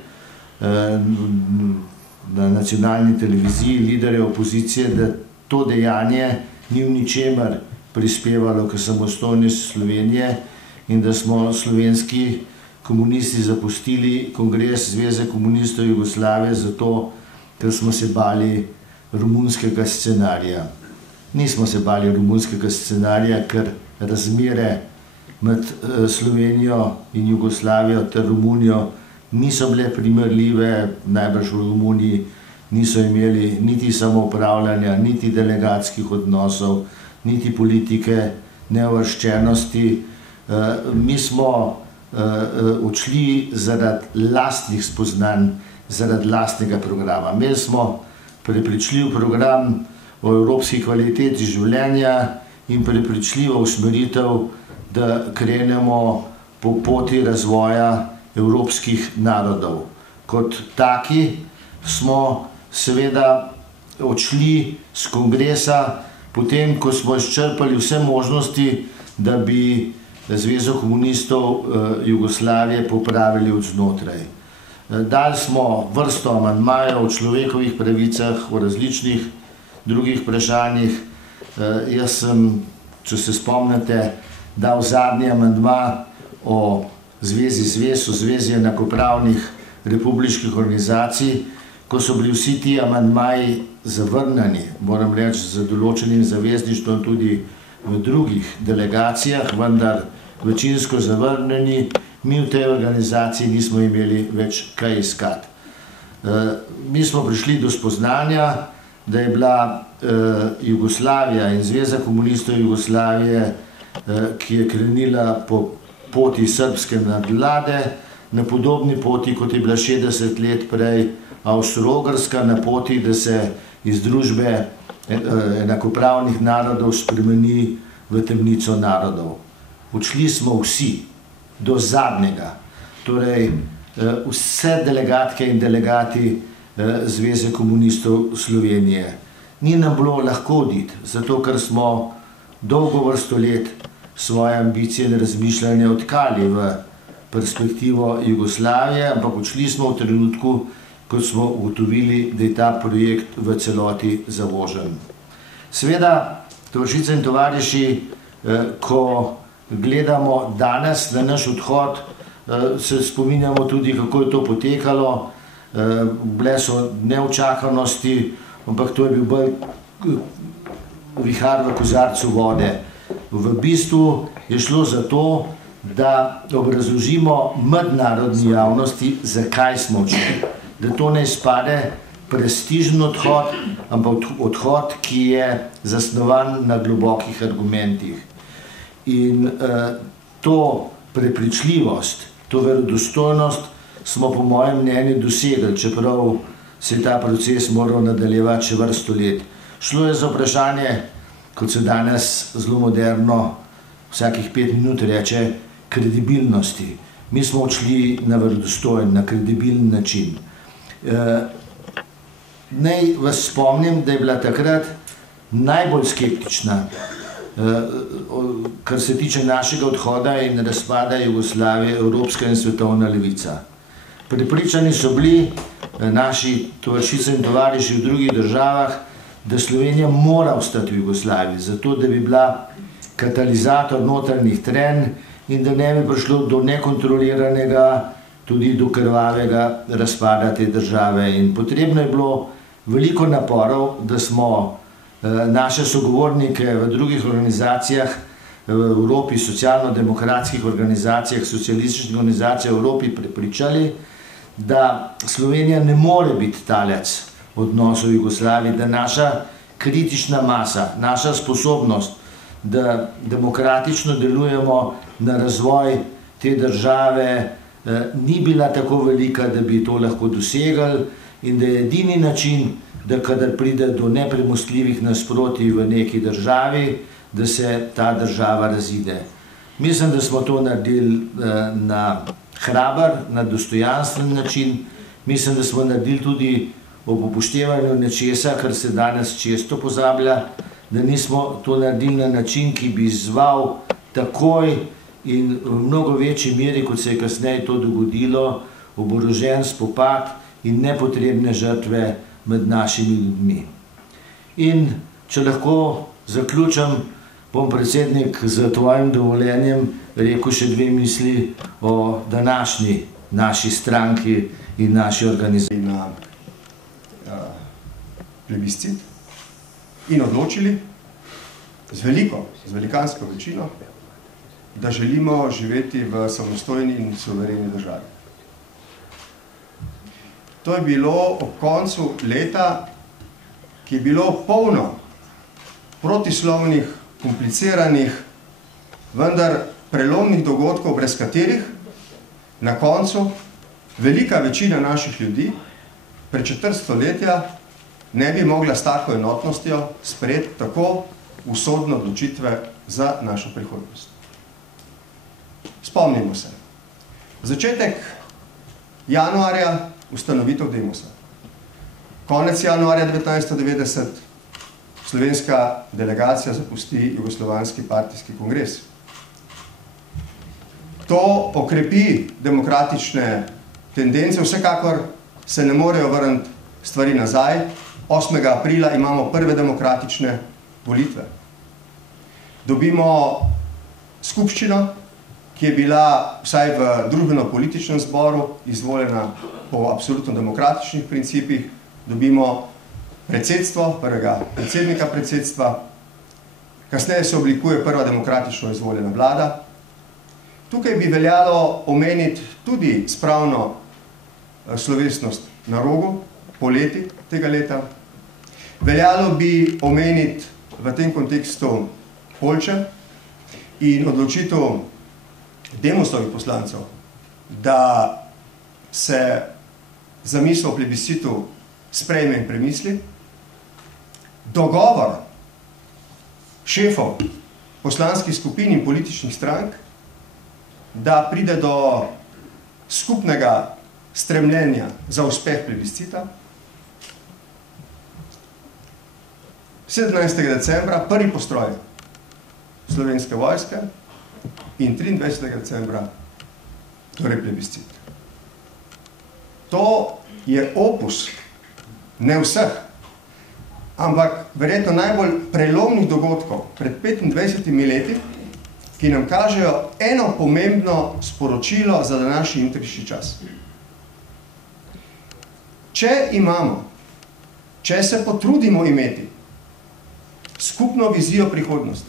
na nacionalni televiziji liderja opozicije, da to dejanje ni v ničemer prispevalo k samostojnosti Slovenije in da smo slovenski komunisti zapustili kongres Zveze komunistov Jugoslavije zato, ker smo se bali romunskega scenarija. Nismo se bali romunskega scenarija, ker razmere med Slovenijo in Jugoslavijo ter Romunijo niso bile primerljive, najbrž v Romuniji niso imeli niti samoupravljanja, niti delegatskih odnosov, niti politike neuvrščenosti. Mi smo odšli zaradi lastnih spoznanj, zaradi lastnega programa. Imeli smo prepričljiv program o evropski kvaliteti življenja in prepričljivo usmeritev, da krenemo po poti razvoja evropskih narodov. Kot taki smo seveda odšli z kongresa, potem, ko smo izčrpali vse možnosti, da bi Zvezo komunistov Jugoslavije popravili od znotraj. Dali smo vrsto amandmajev o človekovih pravicah, o različnih drugih vprašanjih. Jaz sem, če se spomnite, dal zadnji amandma o Zvezi zvez, o Zvezi enakopravnih republiških organizacij, ko so bili vsi ti amandmaji zavrnjeni, moram reči, z določenim zavezništvom tudi v drugih delegacijah, vendar večinsko zavrnjeni, mi v tej organizaciji nismo imeli več kaj iskati. Mi smo prišli do spoznanja, da je bila Jugoslavija in Zveza komunistov Jugoslavije, ki je krenila po poti srbske nadvlade, na podobni poti, kot je bila 60 let prej Avstro-Ogrska, na poti, da se iz družbe enakopravnih narodov spremeni v temnico narodov. Odšli smo vsi, do zadnjega, torej vse delegatke in delegati Zveze komunistov Slovenije. Ni nam bilo lahko oditi, zato ker smo dolgo vrsto let svoje ambicije in razmišljanja odkali v perspektivo Jugoslavije, ampak odšli smo v trenutku, ko smo ugotovili, da je ta projekt v celoti zavožen. Seveda, tovarišice in tovariši, ko gledamo danes na naš odhod, se spominjamo tudi, kako je to potekalo. Bile so neučakanosti, ampak to je bil bolj vihar v kozarcu vode. V bistvu je šlo za to, da obrazložimo mednarodni javnosti, zakaj smo odšli. Da to ne izpade prestižen odhod, ampak odhod, ki je zasnovan na globokih argumentih. In to prepričljivost, to verodostojnost smo po mojem mnenju dosegli, čeprav se je ta proces moral nadaljevati še vrsto let. Šlo je za vprašanje, kot se danes zelo moderno vsakih 5 minut reče, kredibilnosti. Mi smo odšli na verodostojen, na kredibilen način. Naj vas spomnim, da je bila takrat najbolj skeptična, kar se tiče našega odhoda in razpada Jugoslavije, evropska in svetovna levica. Prepričani so bili naši tovarišice in tovariši v drugih državah, da Slovenija mora ostati v Jugoslaviji, zato da bi bila katalizator notranjih trenj in da ne bi prišlo do nekontroliranega, tudi do krvavega razpada te države. In potrebno je bilo veliko naporov, da smo naše sogovornike v drugih organizacijah, v Evropi, socialno-demokratskih organizacijah, socialističnih organizacijah v Evropi prepričali, da Slovenija ne more biti talec odnosov v Jugoslaviji, da naša kritična masa, naša sposobnost, da demokratično delujemo na razvoj te države, ni bila tako velika, da bi to lahko dosegli in da je edini način, da kadar pride do nepremostljivih nasprotij v neki državi, da se ta država razide. Mislim, da smo to naredili na hraber, na dostojanstven način. Mislim, da smo naredili tudi ob upoštevanju nečesa, kar se danes često pozablja, da nismo to naredili na način, ki bi izzval takoj in v mnogo večji meri, kot se je kasneje to dogodilo, oborožen spopad in nepotrebne žrtve med našimi ljudmi. In če lahko zaključim, bom predsednik z tvojim dovoljenjem rekel še dve misli o današnji naši stranki in naši organizaciji. Na plebiscit in odločili z velikansko večino, da želimo živeti v samostojni in suvereni državi. To je bilo ob koncu leta, ki je bilo polno protislovnih, kompliciranih, vendar prelomnih dogodkov, brez katerih na koncu velika večina naših ljudi pred četrt stoletja ne bi mogla s tako enotnostjo sprejeti tako usodne odločitve za našo prihodnost. Spomnimo se. Začetek januarja ustanovitev Demosa. Konec januarja 1990 slovenska delegacija zapusti Jugoslovanski partijski kongres. To okrepi demokratične tendence, vsekakor se ne morejo vrniti stvari nazaj. 8. aprila imamo prve demokratične volitve. Dobimo skupščino, ki je bila vsaj v družbeno-političnem zboru izvoljena po absolutno demokratičnih principih. Dobimo predsedstvo, prvega predsednika predsedstva. Kasneje se oblikuje prva demokratično izvoljena vlada. Tukaj bi veljalo omeniti tudi spravno slovesnost na Rogu, poleti tega leta. Veljalo bi omeniti v tem kontekstu Poljče in odločitev Demosovih poslancev, da se zamisel o plebiscitu sprejme in premisli. Dogovor šefov poslanskih skupin in političnih strank, da pride do skupnega stremljenja za uspeh plebiscita. 17. decembra prvi postroj slovenske vojske in 23. decembra torej plebiscit. To je opus ne vseh, ampak verjetno najbolj prelomnih dogodkov pred 25 leti, ki nam kažejo eno pomembno sporočilo za današnji jutrišnji čas. Če se potrudimo imeti skupno vizijo prihodnosti,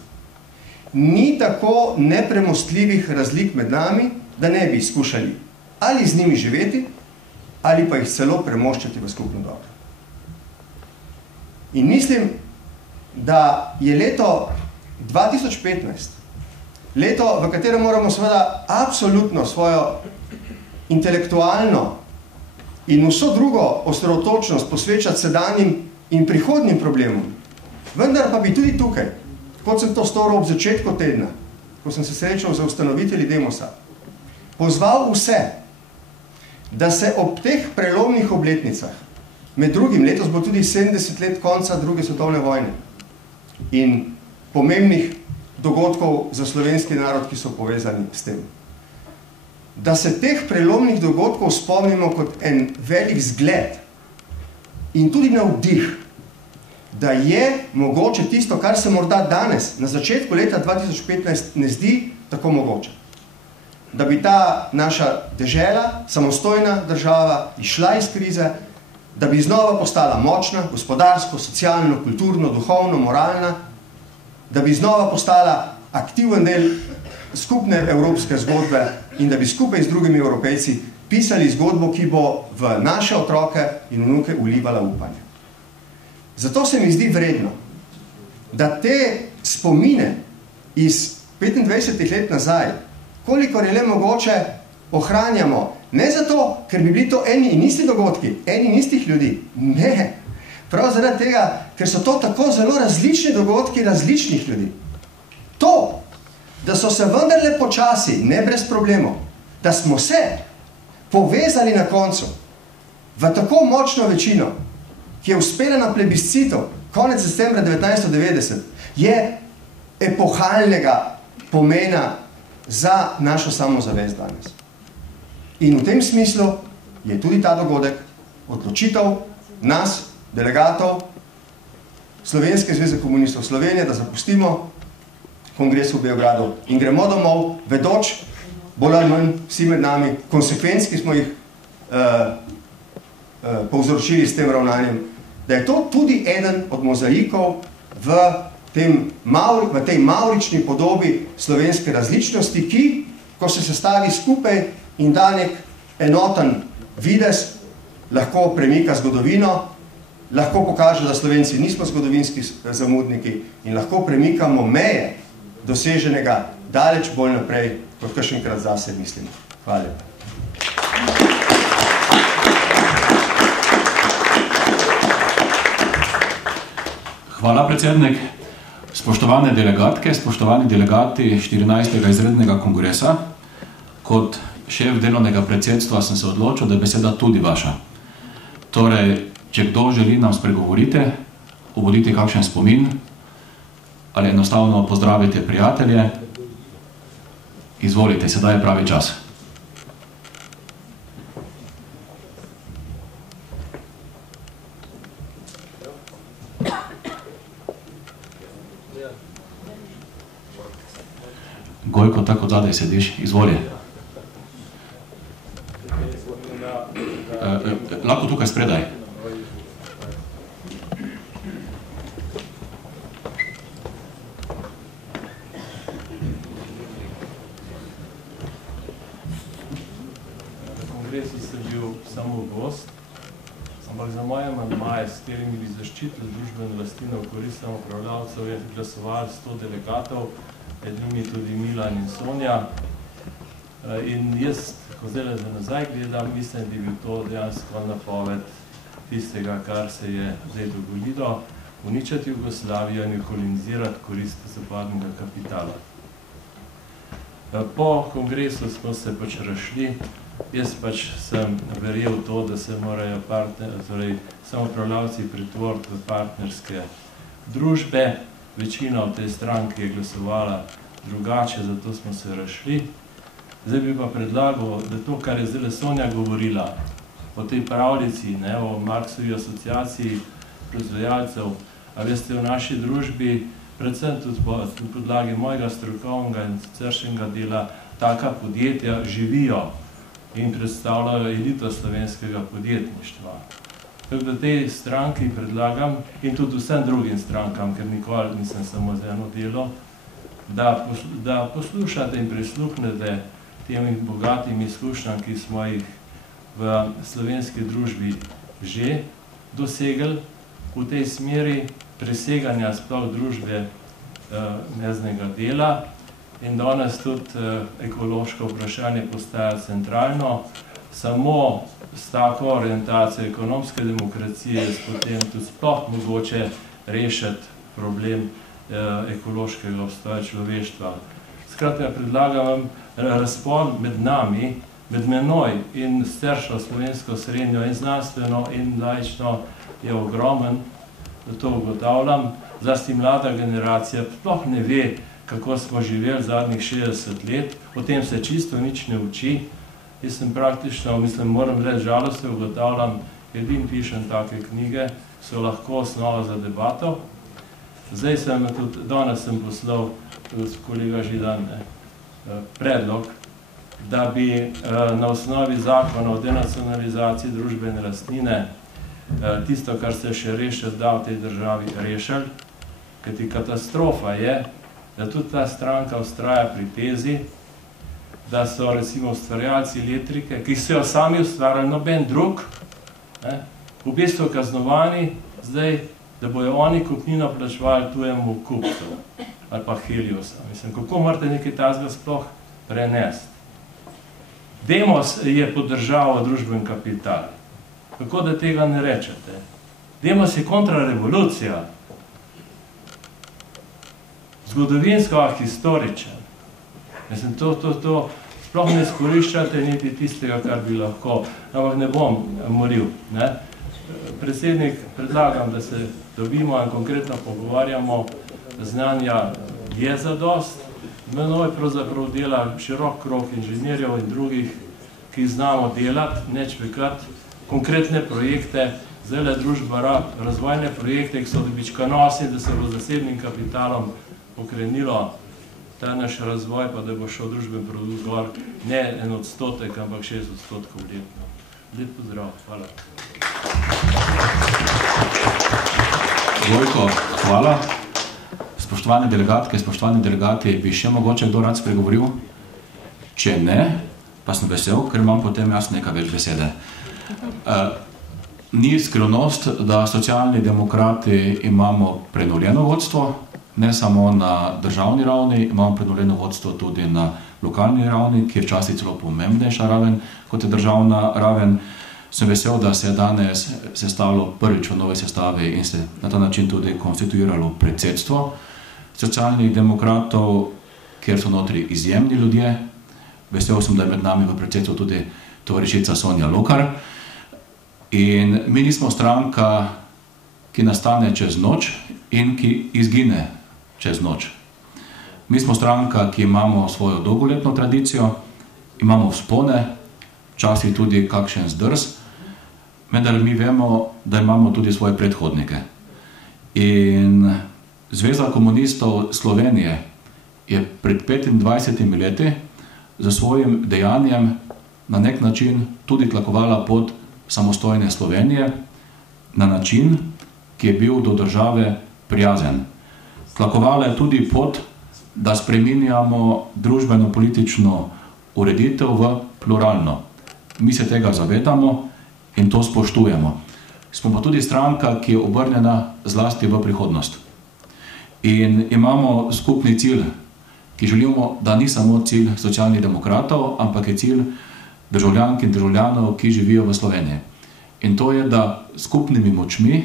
ni tako nepremostljivih razlik med nami, da ne bi skušali ali z njimi živeti, ali pa jih celo premoščati v skupno dobro. In mislim, da je leto 2015, leto, v katerem moramo seveda absolutno svojo intelektualno in vso drugo osredotočenost posvečati sedanjim in prihodnjim problemom. Vendar pa bi tudi tukaj, kot sem to storil ob začetku tedna, ko sem se srečal za ustanovitelji Demosa, pozval vse, da se ob teh prelomnih obletnicah, med drugim letos bo tudi 70 let konca druge svetovne vojne in pomembnih dogodkov za slovenski narod, ki so povezani s tem, da se teh prelomnih dogodkov spomnimo kot en velik zgled in tudi navdih, da je mogoče tisto, kar se morda danes, na začetku leta 2015, ne zdi tako mogoče. Da bi ta naša dežela, samostojna država, išla iz krize, da bi znova postala močna, gospodarsko, socialno, kulturno, duhovno, moralna, da bi znova postala aktiven del skupne evropske zgodbe in da bi skupaj z drugimi Evropejci pisali zgodbo, ki bo v naše otroke in vnuke vlivala upanje. Zato se mi zdi vredno, da te spomine iz 25 let nazaj, kolikor je le mogoče, ohranjamo. Ne zato, ker bi bili to eni in isti dogodki, eni in istih ljudi. Ne. Prav zaradi tega, ker so to tako zelo različni dogodki različnih ljudi. To, da so se vendarle počasi, ne brez problemov, da smo se povezali na koncu v tako močno večino, ki je uspela na plebiscitu konec decembra 1990, je epohalnega pomena za našo samozavest danes. In v tem smislu je tudi ta dogodek odločitev nas, delegatov Slovenske zveze komunistov Slovenije, da zapustimo kongres v Beogradu in gremo domov, vedoč, bolj ali manj vsi med nami, konsekvenc, ki smo jih povzročili s tem ravnanjem, da je to tudi eden od mozaikov v tej mavrični podobi slovenske različnosti, ki, ko se sestavi skupaj in da nek enoten videz, lahko premika zgodovino, lahko pokaže, da Slovenci nismo zgodovinski zamudniki in lahko premikamo meje doseženega daleč bolj naprej, kot kakšenkrat zase mislim. Hvala lepa. Hvala, predsednik. Spoštovane delegatke, spoštovani delegati 14. izrednega kongresa, kot šef delovnega predsedstva sem se odločil, da je beseda tudi vaša. Torej, če kdo želi nam spregovoriti, obuditi kakšen spomin, ali enostavno pozdravite prijatelje, izvolite, sedaj je pravi čas. Gojko, tako zadaj sediš, izvoli. Lahko tukaj spredaj. Samo gost, ampak za moje amandmaje, s katerimi bi zaščitili družbeno lastnino v korist samoupravljavcev, je glasovali 100 delegatov, med njimi tudi Milan in Sonja. In jaz, ko zdaj za nazaj gledam, mislim, da bi to dejansko napoved tistega, kar se je zdaj dogodilo, uničati Jugoslavijo in kolonizirati korist zapadnega kapitala. Po kongresu smo se pač razšli. Jaz pač sem verjel to, da se morajo samoupravljavci pretvoriti v partnerske družbe. Večina v tej stranki je glasovala drugače, zato smo se razšli. Zdaj bi pa predlagal, da to, kar je zdaj Sonja govorila o tej pravljici, o Marksovi asociaciji proizvajalcev, a veste, v naši družbi, predvsem tudi po podlagi mojega strokovnega in siceršnjega dela, taka podjetja živijo in predstavljajo elito slovenskega podjetništva. Tako da tej stranki predlagam, in tudi vsem drugim strankam, ker nikoli nisem samo za eno delo, da poslušate in prisluhnete tem bogatim izkušnjam, ki smo jih v slovenski družbi že dosegli v tej smeri preseganja sploh družbe neznega dela. In danes tudi ekološko vprašanje postaja centralno. Samo s tako orientacijo ekonomske demokracije je potem tudi sploh mogoče rešiti problem ekološkega obstoja človeštva. Skratka, predlagam vam razpon med nami, med menoj in staršo slovensko srednjo in znanstveno in laično je ogromen, da to ugotavljam. Zlasti mlada generacija sploh ne ve, kako smo živeli zadnjih 60 let, o tem se čisto nič ne uči. Jaz sem praktično, moram reči, žalostno ugotavljam edin pišem take knjige, so lahko osnova za debato. Zdaj danes sem poslal kolega Židan predlog, da bi na osnovi zakona o denacionalizaciji družbene lastnine tisto, kar se še rešiti da v tej državi, rešili. Kajti katastrofa je, da tudi ta stranka vztraja pri tezi, da so recimo ustvarjalci elektrike, ki so jo sami ustvarjali, noben drug, v bistvu kaznovani zdaj, da bojo oni kupnino plačevali tujemu kupcu ali pa Heliosa. Mislim, kako morate nekaj tazga sploh prenesti? Demos je podržaval družben kapital. Kako da tega ne rečete? Demos je kontrarevolucija. Zgodovinsko, historičen. Mislim, to sploh ne izkoriščate niti tistega, kar bi lahko. Ampak ne bom molil. Predsednik, predlagam, da se dobimo in konkretno pogovarjamo. Znanja je zadost. Menoj pravzaprav dela širok krog inženirjev in drugih, ki znamo delati, neč vekati, konkretne projekte, zdaj družba razvojne projekte, ki so dobičkonosni, da se bo zasebnim kapitalom pokrenilo ta naš razvoj, pa da bo šel družben produkt gor, ne 1%, ampak 6% letno. Lep pozdrav, hvala. Vojko, hvala. Spoštovane delegatke, spoštovani delegati, bi še mogoče kdo rad spregovoril? Če ne, pa sem vesel, ker imam potem jaz nekaj več besede. Ni skrivnost, da socialni demokrati imamo prenovljeno vodstvo, ne samo na državni ravni, imamo prenovljeno vodstvo tudi na lokalni ravni, ki je včasih celo pomembnejša raven, kot je državna raven. Sem vesel, da se je danes sestavilo prvič v nove sestavi in se na ta način tudi konstituiralo predsedstvo socialnih demokratov, kjer so notri izjemni ljudje. Vesel sem, da je med nami v predsedstvu tudi tovarišica Sonja Lokar. In mi nismo stranka, ki nastane čez noč in ki izgine čez noč. Mi smo stranka, ki imamo svojo dolgoletno tradicijo, imamo vzpone, včasih tudi kakšen zdrs, vendar mi vemo, da imamo tudi svoje predhodnike. In Zveza komunistov Slovenije je pred 25 leti za svojim dejanjem na nek način tudi tlakovala pot samostojne Slovenije na način, ki je bil do države prijazen. Tlakovala je tudi pot, da spreminjamo družbeno-politično ureditev v pluralno. Mi se tega zavedamo in to spoštujemo. Smo pa tudi stranka, ki je obrnjena zlasti v prihodnost. In imamo skupni cilj, ki želimo, da ni samo cilj socialnih demokratov, ampak je cilj državljank in državljanov, ki živijo v Sloveniji. In to je, da skupnimi močmi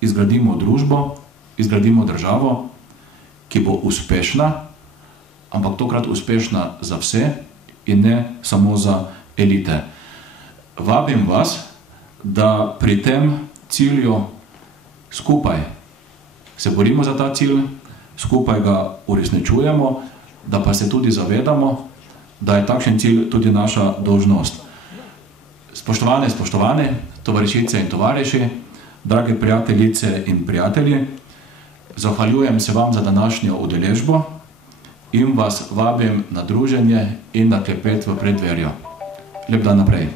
izgradimo družbo, izgradimo državo, ki bo uspešna, ampak tokrat uspešna za vse in ne samo za elite. Vabim vas, da pri tem cilju skupaj se borimo za ta cilj, skupaj ga uresničujemo, da pa se tudi zavedamo, da je takšen cilj tudi naša dolžnost. Spoštovane, tovarišice in tovariši, drage prijateljice in prijatelji, zahvaljujem se vam za današnjo udeležbo in vas vabim na druženje in na klepet v preddverju. Lep dan naprej.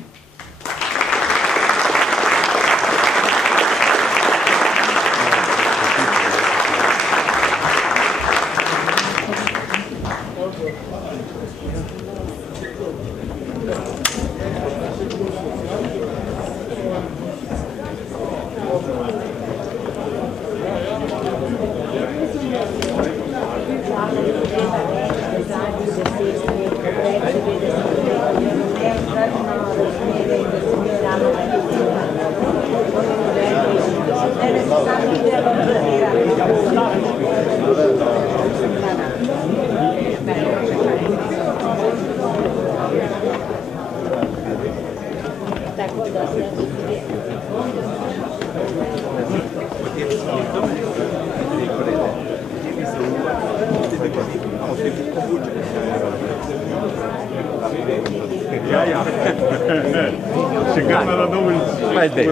Ja. Še kar na Radovljici. Ajde.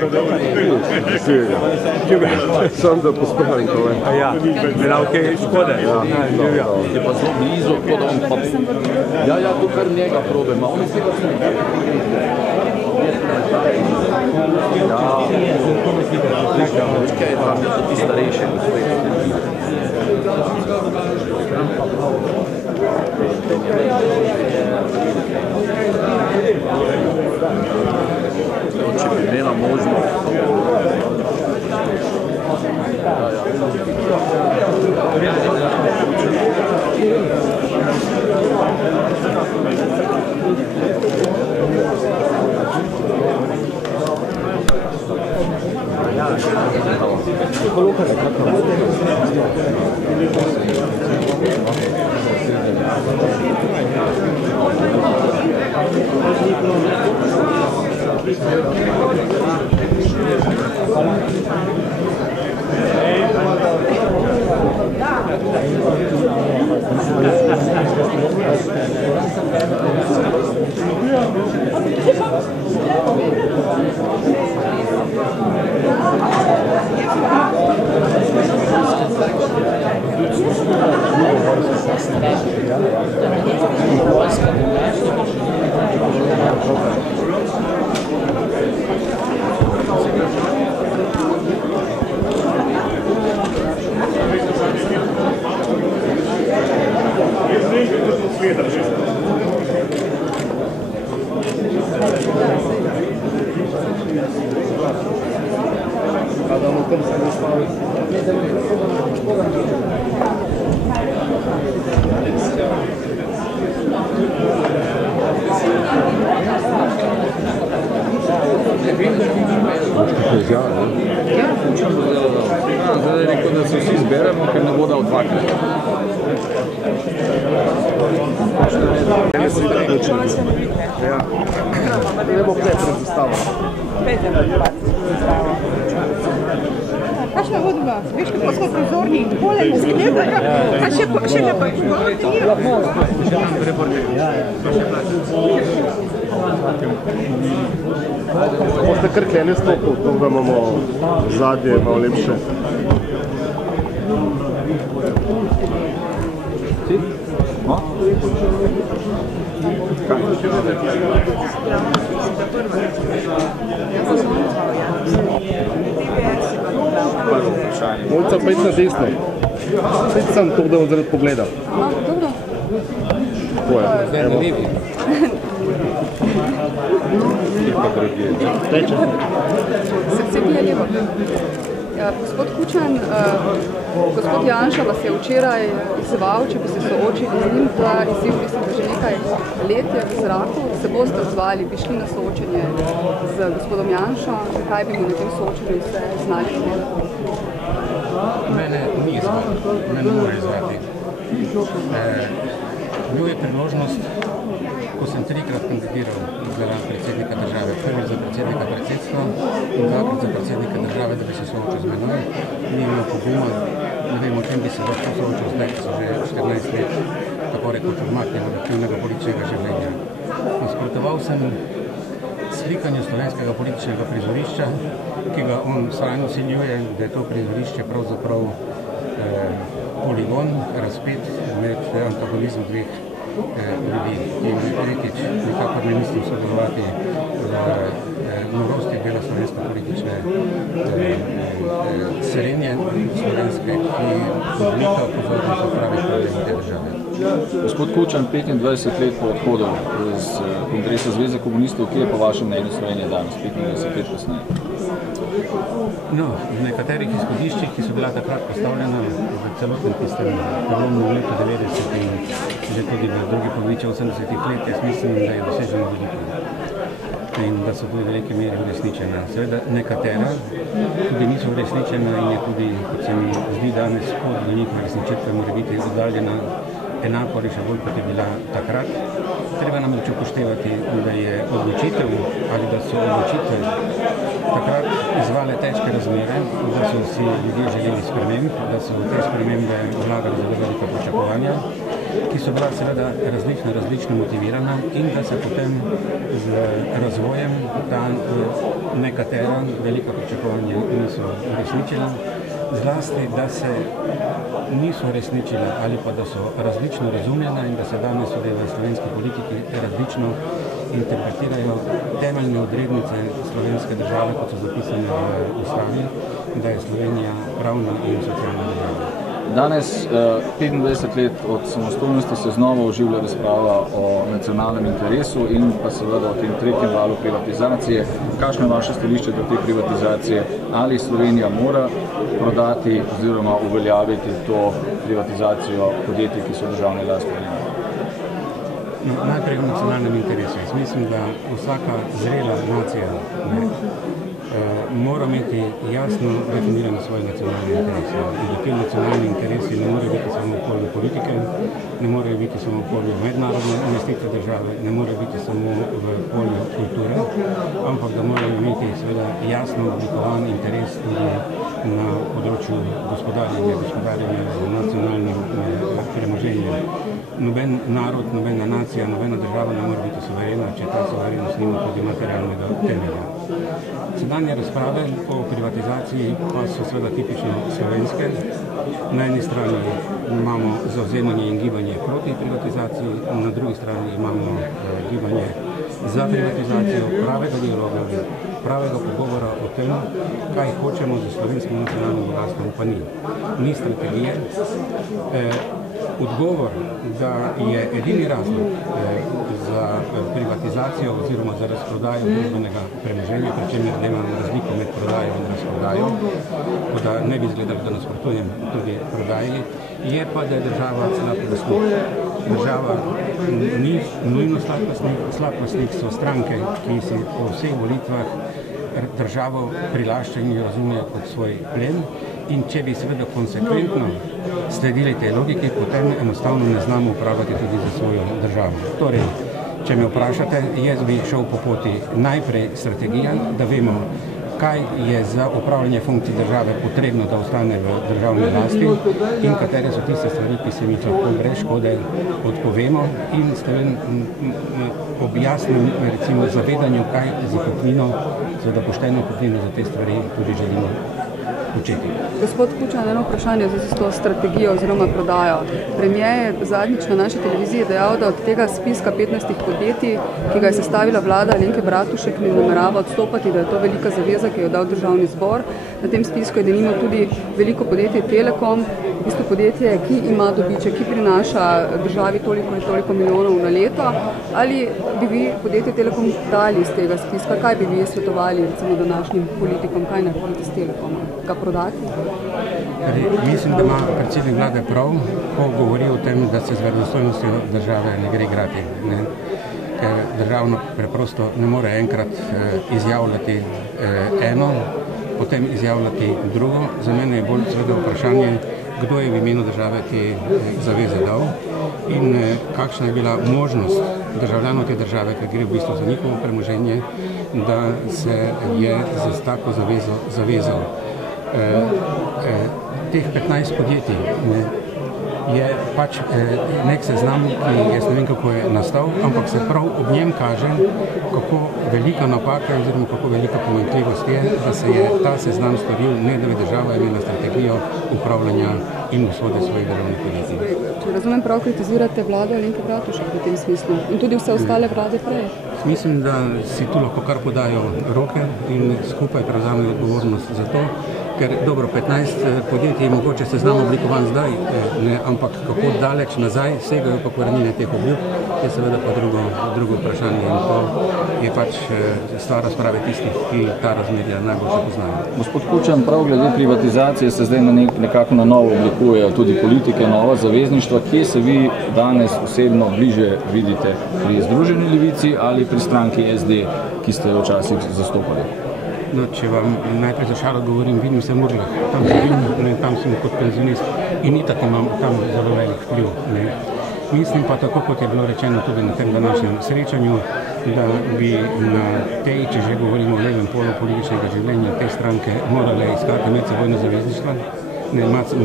Sam da pospravim tole. Ja, delavke škode. Je pa zelo blizu, tako da on pa... Ja, to kar njega probe, ma on je vsega smeti. Kaj je tam, so ti starejše, če bi imela možnost. Zdaj je rekel, da se vsi zberemo, ker ne bo dal dvakrat. Ja. Ne bo pet predstavljeno. Kakšna vodba? Veš, kako smo prizorni, pole ne zgledajo, a še ne pa Boste kar klene stopil, to ga imamo zadnje, malo lepše. Ti? No? Mojca, pejt na desno. Pejt sam to, da vam zaradi pogleda. Dobro. Tako je. Zdaj na levi. Teče. Srce ti je levo. Gospod Kučan, gospod Janša vas je včeraj izzval, če bi se soočili z njim, ta izziv mislim, da že nekaj let je v zraku, se boste odzvali, bi šli na soočenje z gospodom Janšo, zakaj bi mu na tem soočenju se znali izvedeti? Mene ni izzval, ne more izzvati. Bil je priložnost, ko sem 3-krat kandidiral za predsednika države, prvič za predsednika predsedstva in 2-krat za predsednika države, da bi se soočil z menoj. Ni imel poguma, ne vem, o čem bi se lahko soočil zdaj, ki so že 14 let tako rekoč odmaknjeno aktivnega političnega življenja. Nasprotoval sem slikanju slovenskega političnega prizorišča, ki ga on vsajno siljuje, da je to prizorišče pravzaprav poligon, razpet med antagonizmom dveh ljudi. In tretjič, nikakor ne mislim sodelovati v norosti dela slovenske politične serenje slovenske, ki odlika pozornost od pravih problemov te države. Gospod Kučan, 25 let po odhodu iz Kongresa Zveze komunistov, kje je po vašem mnenju Slovenija danes, 25 let kasneje? No, v nekaterih izhodiščih, ki so bila takrat postavljena v celotnem tistem prelomnem letu 90 in že tudi v drugi polovici 80-ih let, jaz mislim, da je doseženo veliko in da so tudi v veliki meri uresničena. Seveda nekatera tudi niso uresničena in je tudi, kot se mi zdi danes, pot do njihove resničitve mora biti oddaljena enako ali še bolj, kot je bila takrat. Treba namreč upoštevati, da je odločitev ali da so odločitve takrat izvale težke razmere, da so si ljudje želeli sprememb, da so te spremembe vlagali zelo velika pričakovanja, ki so bila seveda različno motivirana in da se potem z razvojem ta nekatera velika pričakovanja niso uresničila, zlasti, da se niso uresničila ali pa da so različno razumljena in da se danes tudi v slovenski politiki različno interpretirajo temeljne odrednice slovenske države, kot so zapisane v ustavi, da je Slovenija pravna in socialna država. Danes, 25 let od samostojnosti, se znova oživlja razprava o nacionalnem interesu in pa seveda o tem tretjem valu privatizacije. Kakšno je vaše stališče do te privatizacije? Ali Slovenija mora prodati oziroma uveljaviti to privatizacijo podjetij, ki so državne lasti? Najprej v nacionalnem interesu. Jaz mislim, da vsaka zrela nacija mora imeti jasno definirane svoje nacionalne interese. In da ti nacionalni interesi ne morejo biti samo v polju politike, ne morejo biti samo v polju mednarodne investicije države, ne morejo biti samo v polju kulture, ampak da morajo imeti seveda jasno oblikovan interes tudi na področju gospodarjenja z nacionalnim premoženjem. Noben narod, nobena nacija, nobena država ne more biti suverena, če ta suverenost nima tudi materialnega temelja. Sedanje razprave o privatizaciji pa so seveda tipično slovenske. Na eni strani imamo zavzemanje in gibanje proti privatizaciji, na drugi strani imamo gibanje za privatizacijo, pravega dialoga, pravega pogovora o tem, kaj hočemo z slovenskim nacionalnim bogatstvom, pa ni. Ni strategije. Odgovor, da je edini razlog za privatizacijo oziroma za razprodajo družbenega premoženja, pri čemer imamo razliko med prodajo in razprodajo, da ne bi izgledalo, da nasprotujem tudi prodaji, je pa, da je država slab lastnik. Država ni nujno slab lastnik, so stranke, ki si po vseh volitvah državo prilaščajo in jo razumejo kot svoj plen. In če bi seveda konsekventno sledili tej logiki, potem enostavno ne znamo upravljati tudi za svojo državo. Torej, če me vprašate, jaz bi šel po poti najprej strategija, da vemo, kaj je za upravljanje funkcij države potrebno, da ostane v državni lasti in katere so tiste stvari, ki se mi lahko brez škode odpovemo in s tem objasnim recimo zavedanju, kaj za kupnino, za pošteno kupnino za te stvari tudi želimo početi. Gospod Kučan, eno vprašanje z to strategijo oziroma prodajo. Premijer je zadnjič na naši televiziji dejal, da od tega spiska 15 podjetij, ki ga je sestavila vlada Alenke Bratušek, ne namerava odstopati, da je to velika zaveza, ki jo je dal državni zbor. Na tem spisku je denimo tudi veliko podjetje Telekom, isto podjetje, ki ima dobiček, ki prinaša državi toliko in toliko milijonov na leto. Ali bi vi podjetje Telekom dali iz tega spiska? Kaj bi vi svetovali recimo današnjim politikom? Kaj narediti s Telekomom? Ga prodati? Mislim, da ima predsednik vlade prav, ko govori o tem, da se z verodostojnostjo države ne gre igrati. Ker državno preprosto ne more enkrat izjavljati eno, potem izjavljati drugo. Za mene je bolj seveda vprašanje, kdo je v imenu države te zaveze dal in kakšna je bila možnost državljanov te države, ki gre v bistvu za njihovo premoženje, da se je z tako zavezo zavezal. Teh 15 podjetij je pač nek seznam, ki jaz ne vem, kako je nastal, ampak se prav ob njem kaže, kako velika napaka oziroma kako velika pomanjkljivost je, da se je ta seznam storil, ne da bi država imela strategijo upravljanja in usode svojih državnih podjetij. Če razumem prav, kritizirate vlado Alenke Bratušek v tem smislu in tudi vse ostale vlade prej? Mislim, da si tu lahko kar podajo roke in skupaj prevzamejo odgovornost za to, ker dobro, 15 podjetij mogoče seznam oblikovan zdaj, ampak kako daleč nazaj segajo pa korenine teh obljub, je seveda pa drugo vprašanje in to je pač stvar razprave tistih, ki ta razmerja najbolj poznajo. Gospod Kučan, prav glede privatizacije se zdaj nekako na novo oblikujejo tudi politike, nova zavezništva. Kje se vi danes osebno bliže vidite, pri Združeni levici ali pri stranki SD, ki ste jo včasih zastopali? No, če vam najprej za šalo govorim, vidim se v Murglah, tam živim, tam sem kot penzionist in itak imam tam zelo velik vpliv. Mislim pa tako, kot je bilo rečeno tudi na tem današnjem srečanju, da bi na tej, če že govorimo o levem polu političnega življenja, te stranke morale iskati medsebojno zavezništvo,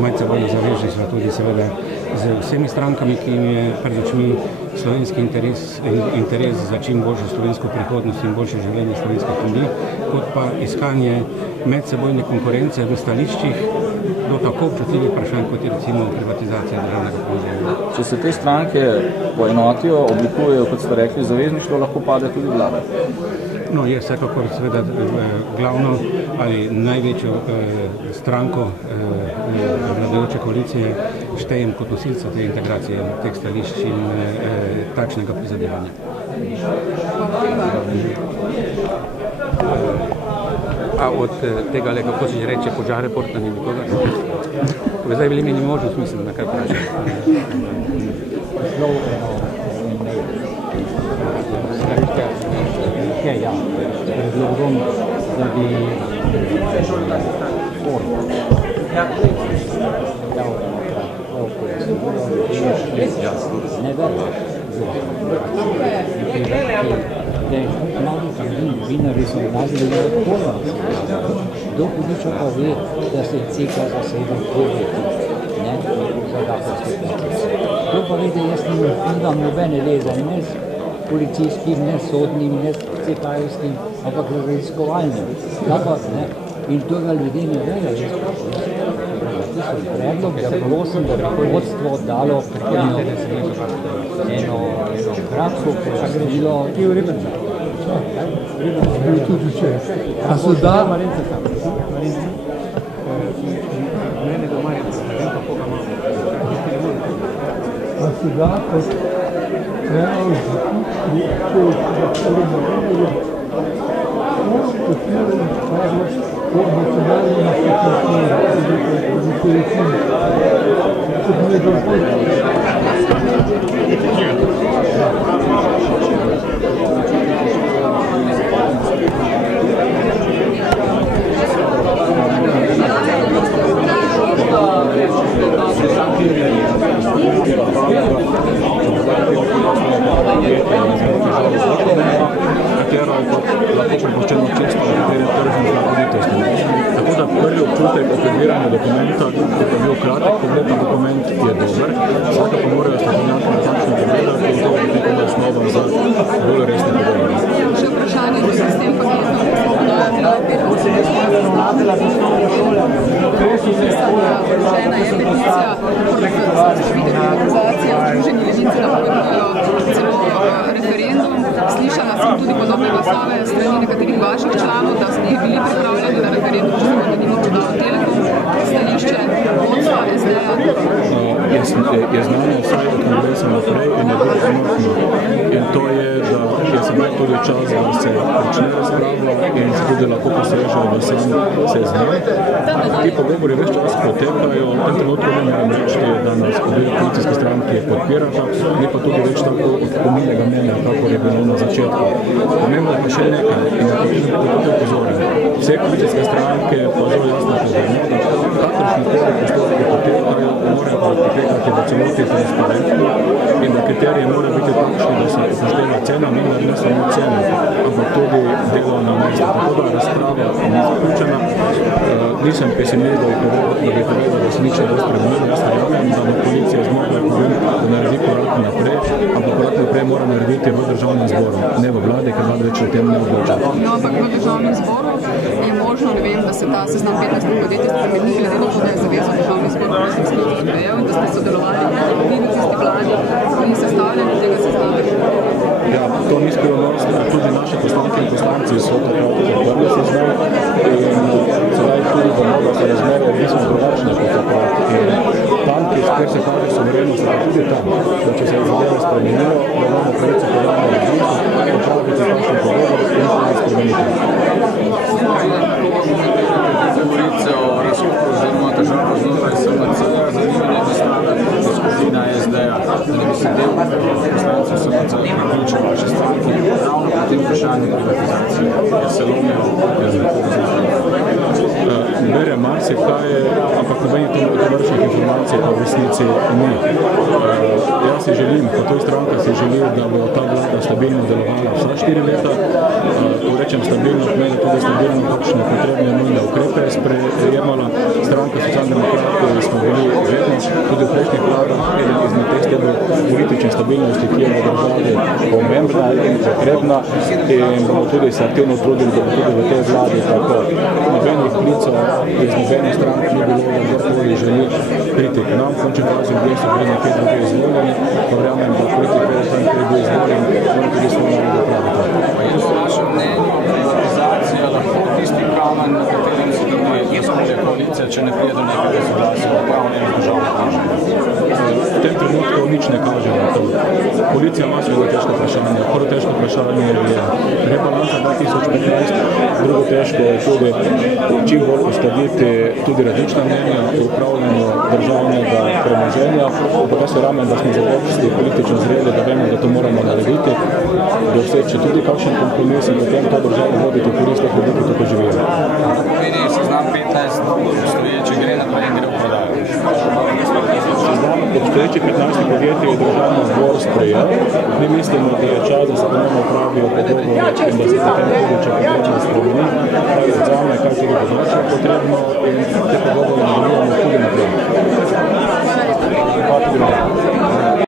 medsebojno zavezništvo tudi seveda z vsemi strankami, ki jim je pred očmi slovenski interes za čim boljšo slovensko prihodnost in boljše življenje slovenskih ljudi, kot pa iskanje medsebojne konkurence v stališčih do tako občutljivih vprašanj, kot je recimo privatizacija državnega premoženja. Če se te stranke poenotijo, oblikujejo, kot ste rekli, zavezništvo, lahko pade tudi vlada. No, je vsekakor seveda glavno ali največjo stranko vladajoče koalicije štejem kot nosilca te integracije teh stališč in takšnega prizadevanja. A od tega, kako se že reče, požar reporta ni nikogar? Zdaj bili mi ni možnost, mislim, na kaj vprašati. Ja, predlogom, da bi ne novinarji so razli odpora. Kdo hudičo pa ve, da se ceka za 7 podjetij, ne, za dakovske plačice. Kdo pa ve, da jaz nimam nobene veze, ne s policijskim, ne sodnim, ne CK-jevskim, ampak raziskovalnim. In tega ljudje ne vejo. Tisto predlog, da prosim, da bi vodstvo dalo eno kratko predstavilo. A se da? A se da, kot predlog katero je lahko prepuščeno cesto, na kateri je tržno zakonitost. Tako da prvi občutek o prebiranju dokumenta, ko je bil kratek pogled na dokument, je dober. Vsaka pa morajo strokovnjaki natančno pogledati in to je nekaj osnovom za bolj resne pogovore. Še vprašanje, da se s tem paketom Vložena je peticija, organizacija Združeni levice napovedujejo celo referendum. Slišala sem tudi podobne glasove strani nekaterih vaših članov, da ste bili pripravljeni na referendum, če se bo denimo podal Telekom, stališče vodstva SD-ja. Je znano vsaj od kongresa naprej in je bilo enotno. In to je, da je sedaj tudi čas, da se začne razprava in se tudi lahko posežejo v sam seznam. Ti pogovori več čas potekajo, v tem trenutku ne moram reči, da nas obe koalicijske stranke podpirata, ni pa tudi več tako pomilega mnenja, kako je bilo na začetku. Pomembno je pa še nekaj in na to tudi upozorim. Vse koalicijske stranke pa zelo jasno povemo, da kakršni koli postopki potekajo, morajo pa potekati v celoti transparentno in da kriteriji morajo biti takšni, da se upošteva cena, ne samo cena, ampak tudi delovna mesta. Tako da razprava ni zaključena. Nisem pesimist, da bi povedal, da se nič ne bo spremenilo. Jaz verjamem, da bo koalicija zmogla da naredi korak naprej, ampak korak naprej mora narediti v državnem zboru, ne v vladi, ker vlada več o tem ne odloča. No, ampak v državnem zboru je možno, ne vem, da se ta seznam 15 podjetij spremeni, glede na to, da je zavezal državni zbor, da se sprejel in da ste sodelovali v tisti vladi pri sestavljanju tega seznama. Ja, to ni skrivnost, tudi naši poslanke in poslanci so takrat podprli seznam in sedaj tudi bomo, da so razmere resno drugačne kot takrat. In tam, kjer se kaže suverenost, je tudi tam, da če se zadeve spremenijo, da imamo pravico podajanja ljudi, popraviti takšen pogovor in tudi spremeniti. Govorice o razkoku oziroma državo znotraj SMC-ja, zanimanje postala skupina SD-ja, da ne bi se del poslancev SMC-ja priključil vaše stranke, ravno po tem vprašanju privatizacije, jer se lomijo, jer se lahko poznajo. Bere marsikaj, ampak nobenih tovrstnih informacij pa v resnici ni. Jaz si želim, pa to je stranka si želi, da bo ta vlada stabilno delovala vsa 4 leta. Ko rečem stabilno, pomeni tudi stabilno, kakšne potrebne nujne ukrepe je sprejemala. Stranka Socialdemokrati smo bili vedno, tudi v prejšnjih vladah, eden izmed teh stebrov politične stabilnosti, ki je v državi pomembna in potrebna, in bomo tudi se aktivno trudili, da bo tudi v tej vladi tako. Nobenih klicev iz nobenih strank ni bilo, da kdorkoli želi priti k nam. V končni fazi ljudje so bili nekaj druge izvoljeni, pa verjamem, da politik, ki je bil izvoljen, mora tudi svoj narod opraviti. Pa je to vaše mnenje, privatizacija lahko tisti kamen, na katerem se tudi izvolje koalicija, če ne prije do nekega soglasja v upravnem in državnem državi? V tem trenutku nič ne kaže na to. Policija ima svoje težko vprašanje. Prvo težko vprašanje je rebalansa 2015, drugo težko je tudi čim bolj uskladiti tudi različna mnenja o upravljanju državnega premoženja. Ampak jaz verjamem, da smo zadosti politično zreli, da vemo, da to moramo narediti, doseči tudi kakšen kompromis in potem to državo voditi v korist teh ljudi, ki tukaj živijo. Pomeni seznam 15 obstoječe gre na to in gre v prodajo. Seznam obstoječih 15 podjetij je državno zbor sprejel. Mi mislimo, da je čas, da se ponovno opravijo pogovori in da se potem tudi, če potrebno spremeni, kaj odzame, kaj tudi bodoče potrebno in te pogovore nadaljujemo tudi naprej.